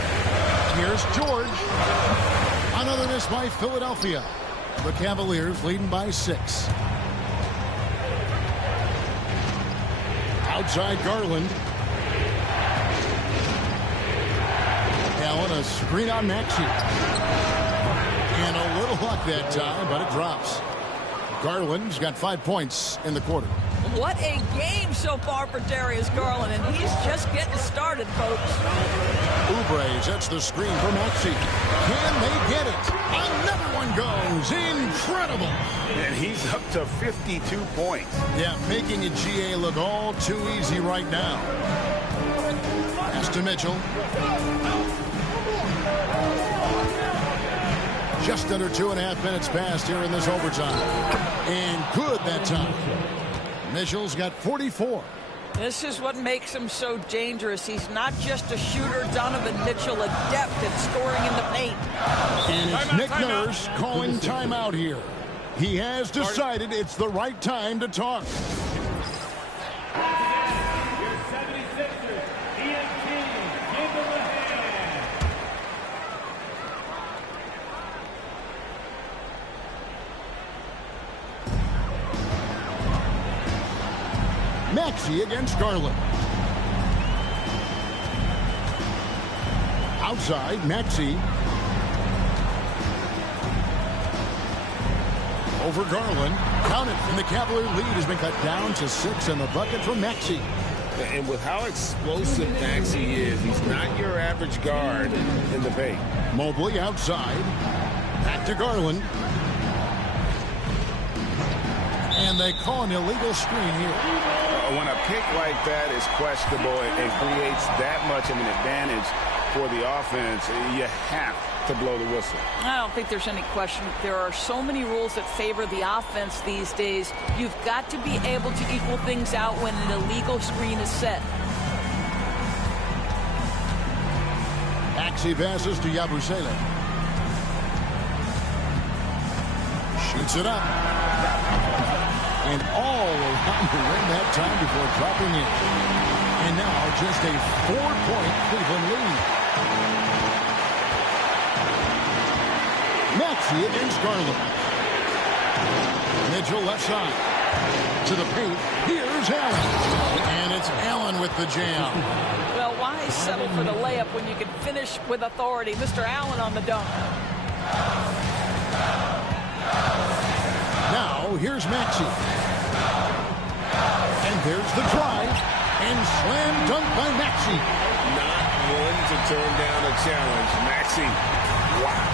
Here's George. Another miss by Philadelphia. The Cavaliers leading by 6. Outside Garland. Allen, a screen on Maxey. And a little luck that time, but it drops. Garland's got 5 points in the quarter. What a game so far for Darius Garland, and he's just getting started, folks. Oubre sets the screen for Maxey. Can they get it? Another one goes. Incredible. And he's up to 52 points. Yeah, making a GA look all too easy right now. Pass to Mitchell. Just under 2.5 minutes passed here in this overtime. And good that time. Mitchell's got 44. This is what makes him so dangerous. He's not just a shooter. Donovan Mitchell, adept at scoring in the paint. And it's Nick Nurse calling timeout here. He has decided it's the right time to talk. Maxey against Garland. Outside, Maxey. Over Garland. Count it, and the Cavalier lead has been cut down to 6, and the bucket from Maxey. And with how explosive Maxey is, he's not your average guard in the paint. Mobley outside. Back to Garland. And they call an illegal screen here. When a pick like that is questionable and creates that much of an advantage for the offense, you have to blow the whistle. I don't think there's any question. There are so many rules that favor the offense these days. You've got to be able to equal things out when an illegal screen is set. Maxey passes to Yabusele. Shoots it up. And all around the rim that time before dropping in. And now just a 4-point Cleveland lead. Maxey against Garland. Mitchell left side. To the paint. Here's Allen. And it's Allen with the jam. Well, why settle for the layup when you can finish with authority? Mr. Allen on the dunk. Now, here's Maxey. And there's the drive. And slam dunk by Maxey. Not one to turn down a challenge. Maxey, wow.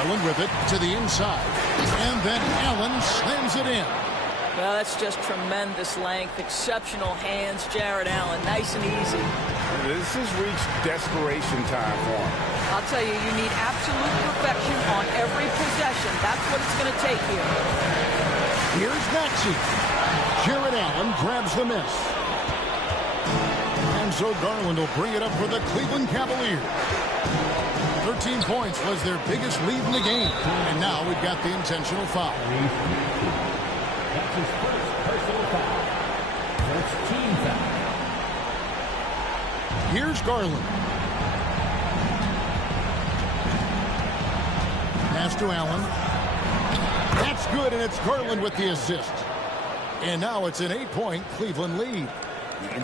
Allen with it to the inside. And then Allen slams it in. Well, that's just tremendous length. Exceptional hands, Jared Allen. Nice and easy. This has reached desperation time for him. I'll tell you, you need absolute perfection on every possession. That's what it's going to take here. Here's Maxey. Jared Allen grabs the miss. And so Garland will bring it up for the Cleveland Cavaliers. 13 points was their biggest lead in the game. And now we've got the intentional foul. That's his first personal foul. First team foul. Here's Garland. Pass to Allen. That's good, and it's Garland with the assist. And now it's an 8-point Cleveland lead.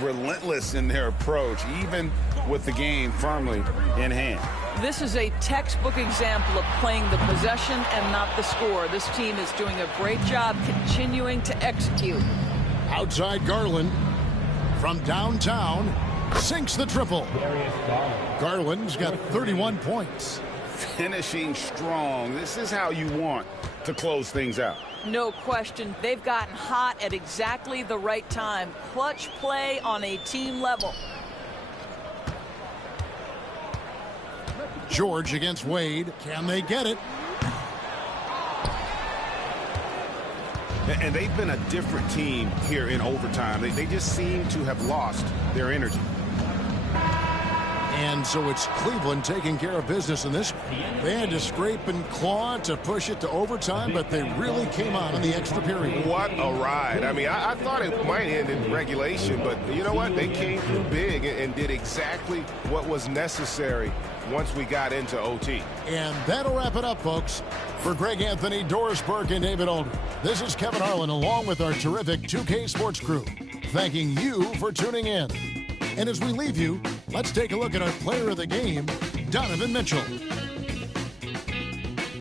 Relentless in their approach, even with the game firmly in hand. This is a textbook example of playing the possession and not the score. This team is doing a great job continuing to execute. Outside Garland from downtown sinks the triple. Garland's got 31 points. Finishing strong. This is how you want to close things out. No question. They've gotten hot at exactly the right time. Clutch play on a team level. George against Wade. Can they get it? And they've been a different team here in overtime. They just seem to have lost their energy. And so it's Cleveland taking care of business in this. They had to scrape and claw to push it to overtime, but they really came on in the extra period. What a ride. I mean, I thought it might end in regulation, but you know what? They came through big and did exactly what was necessary once we got into OT. And that'll wrap it up, folks. For Greg Anthony, Doris Burke, and David Aldridge, this is Kevin Harlan along with our terrific 2K Sports crew, thanking you for tuning in. And as we leave you, let's take a look at our player of the game, Donovan Mitchell.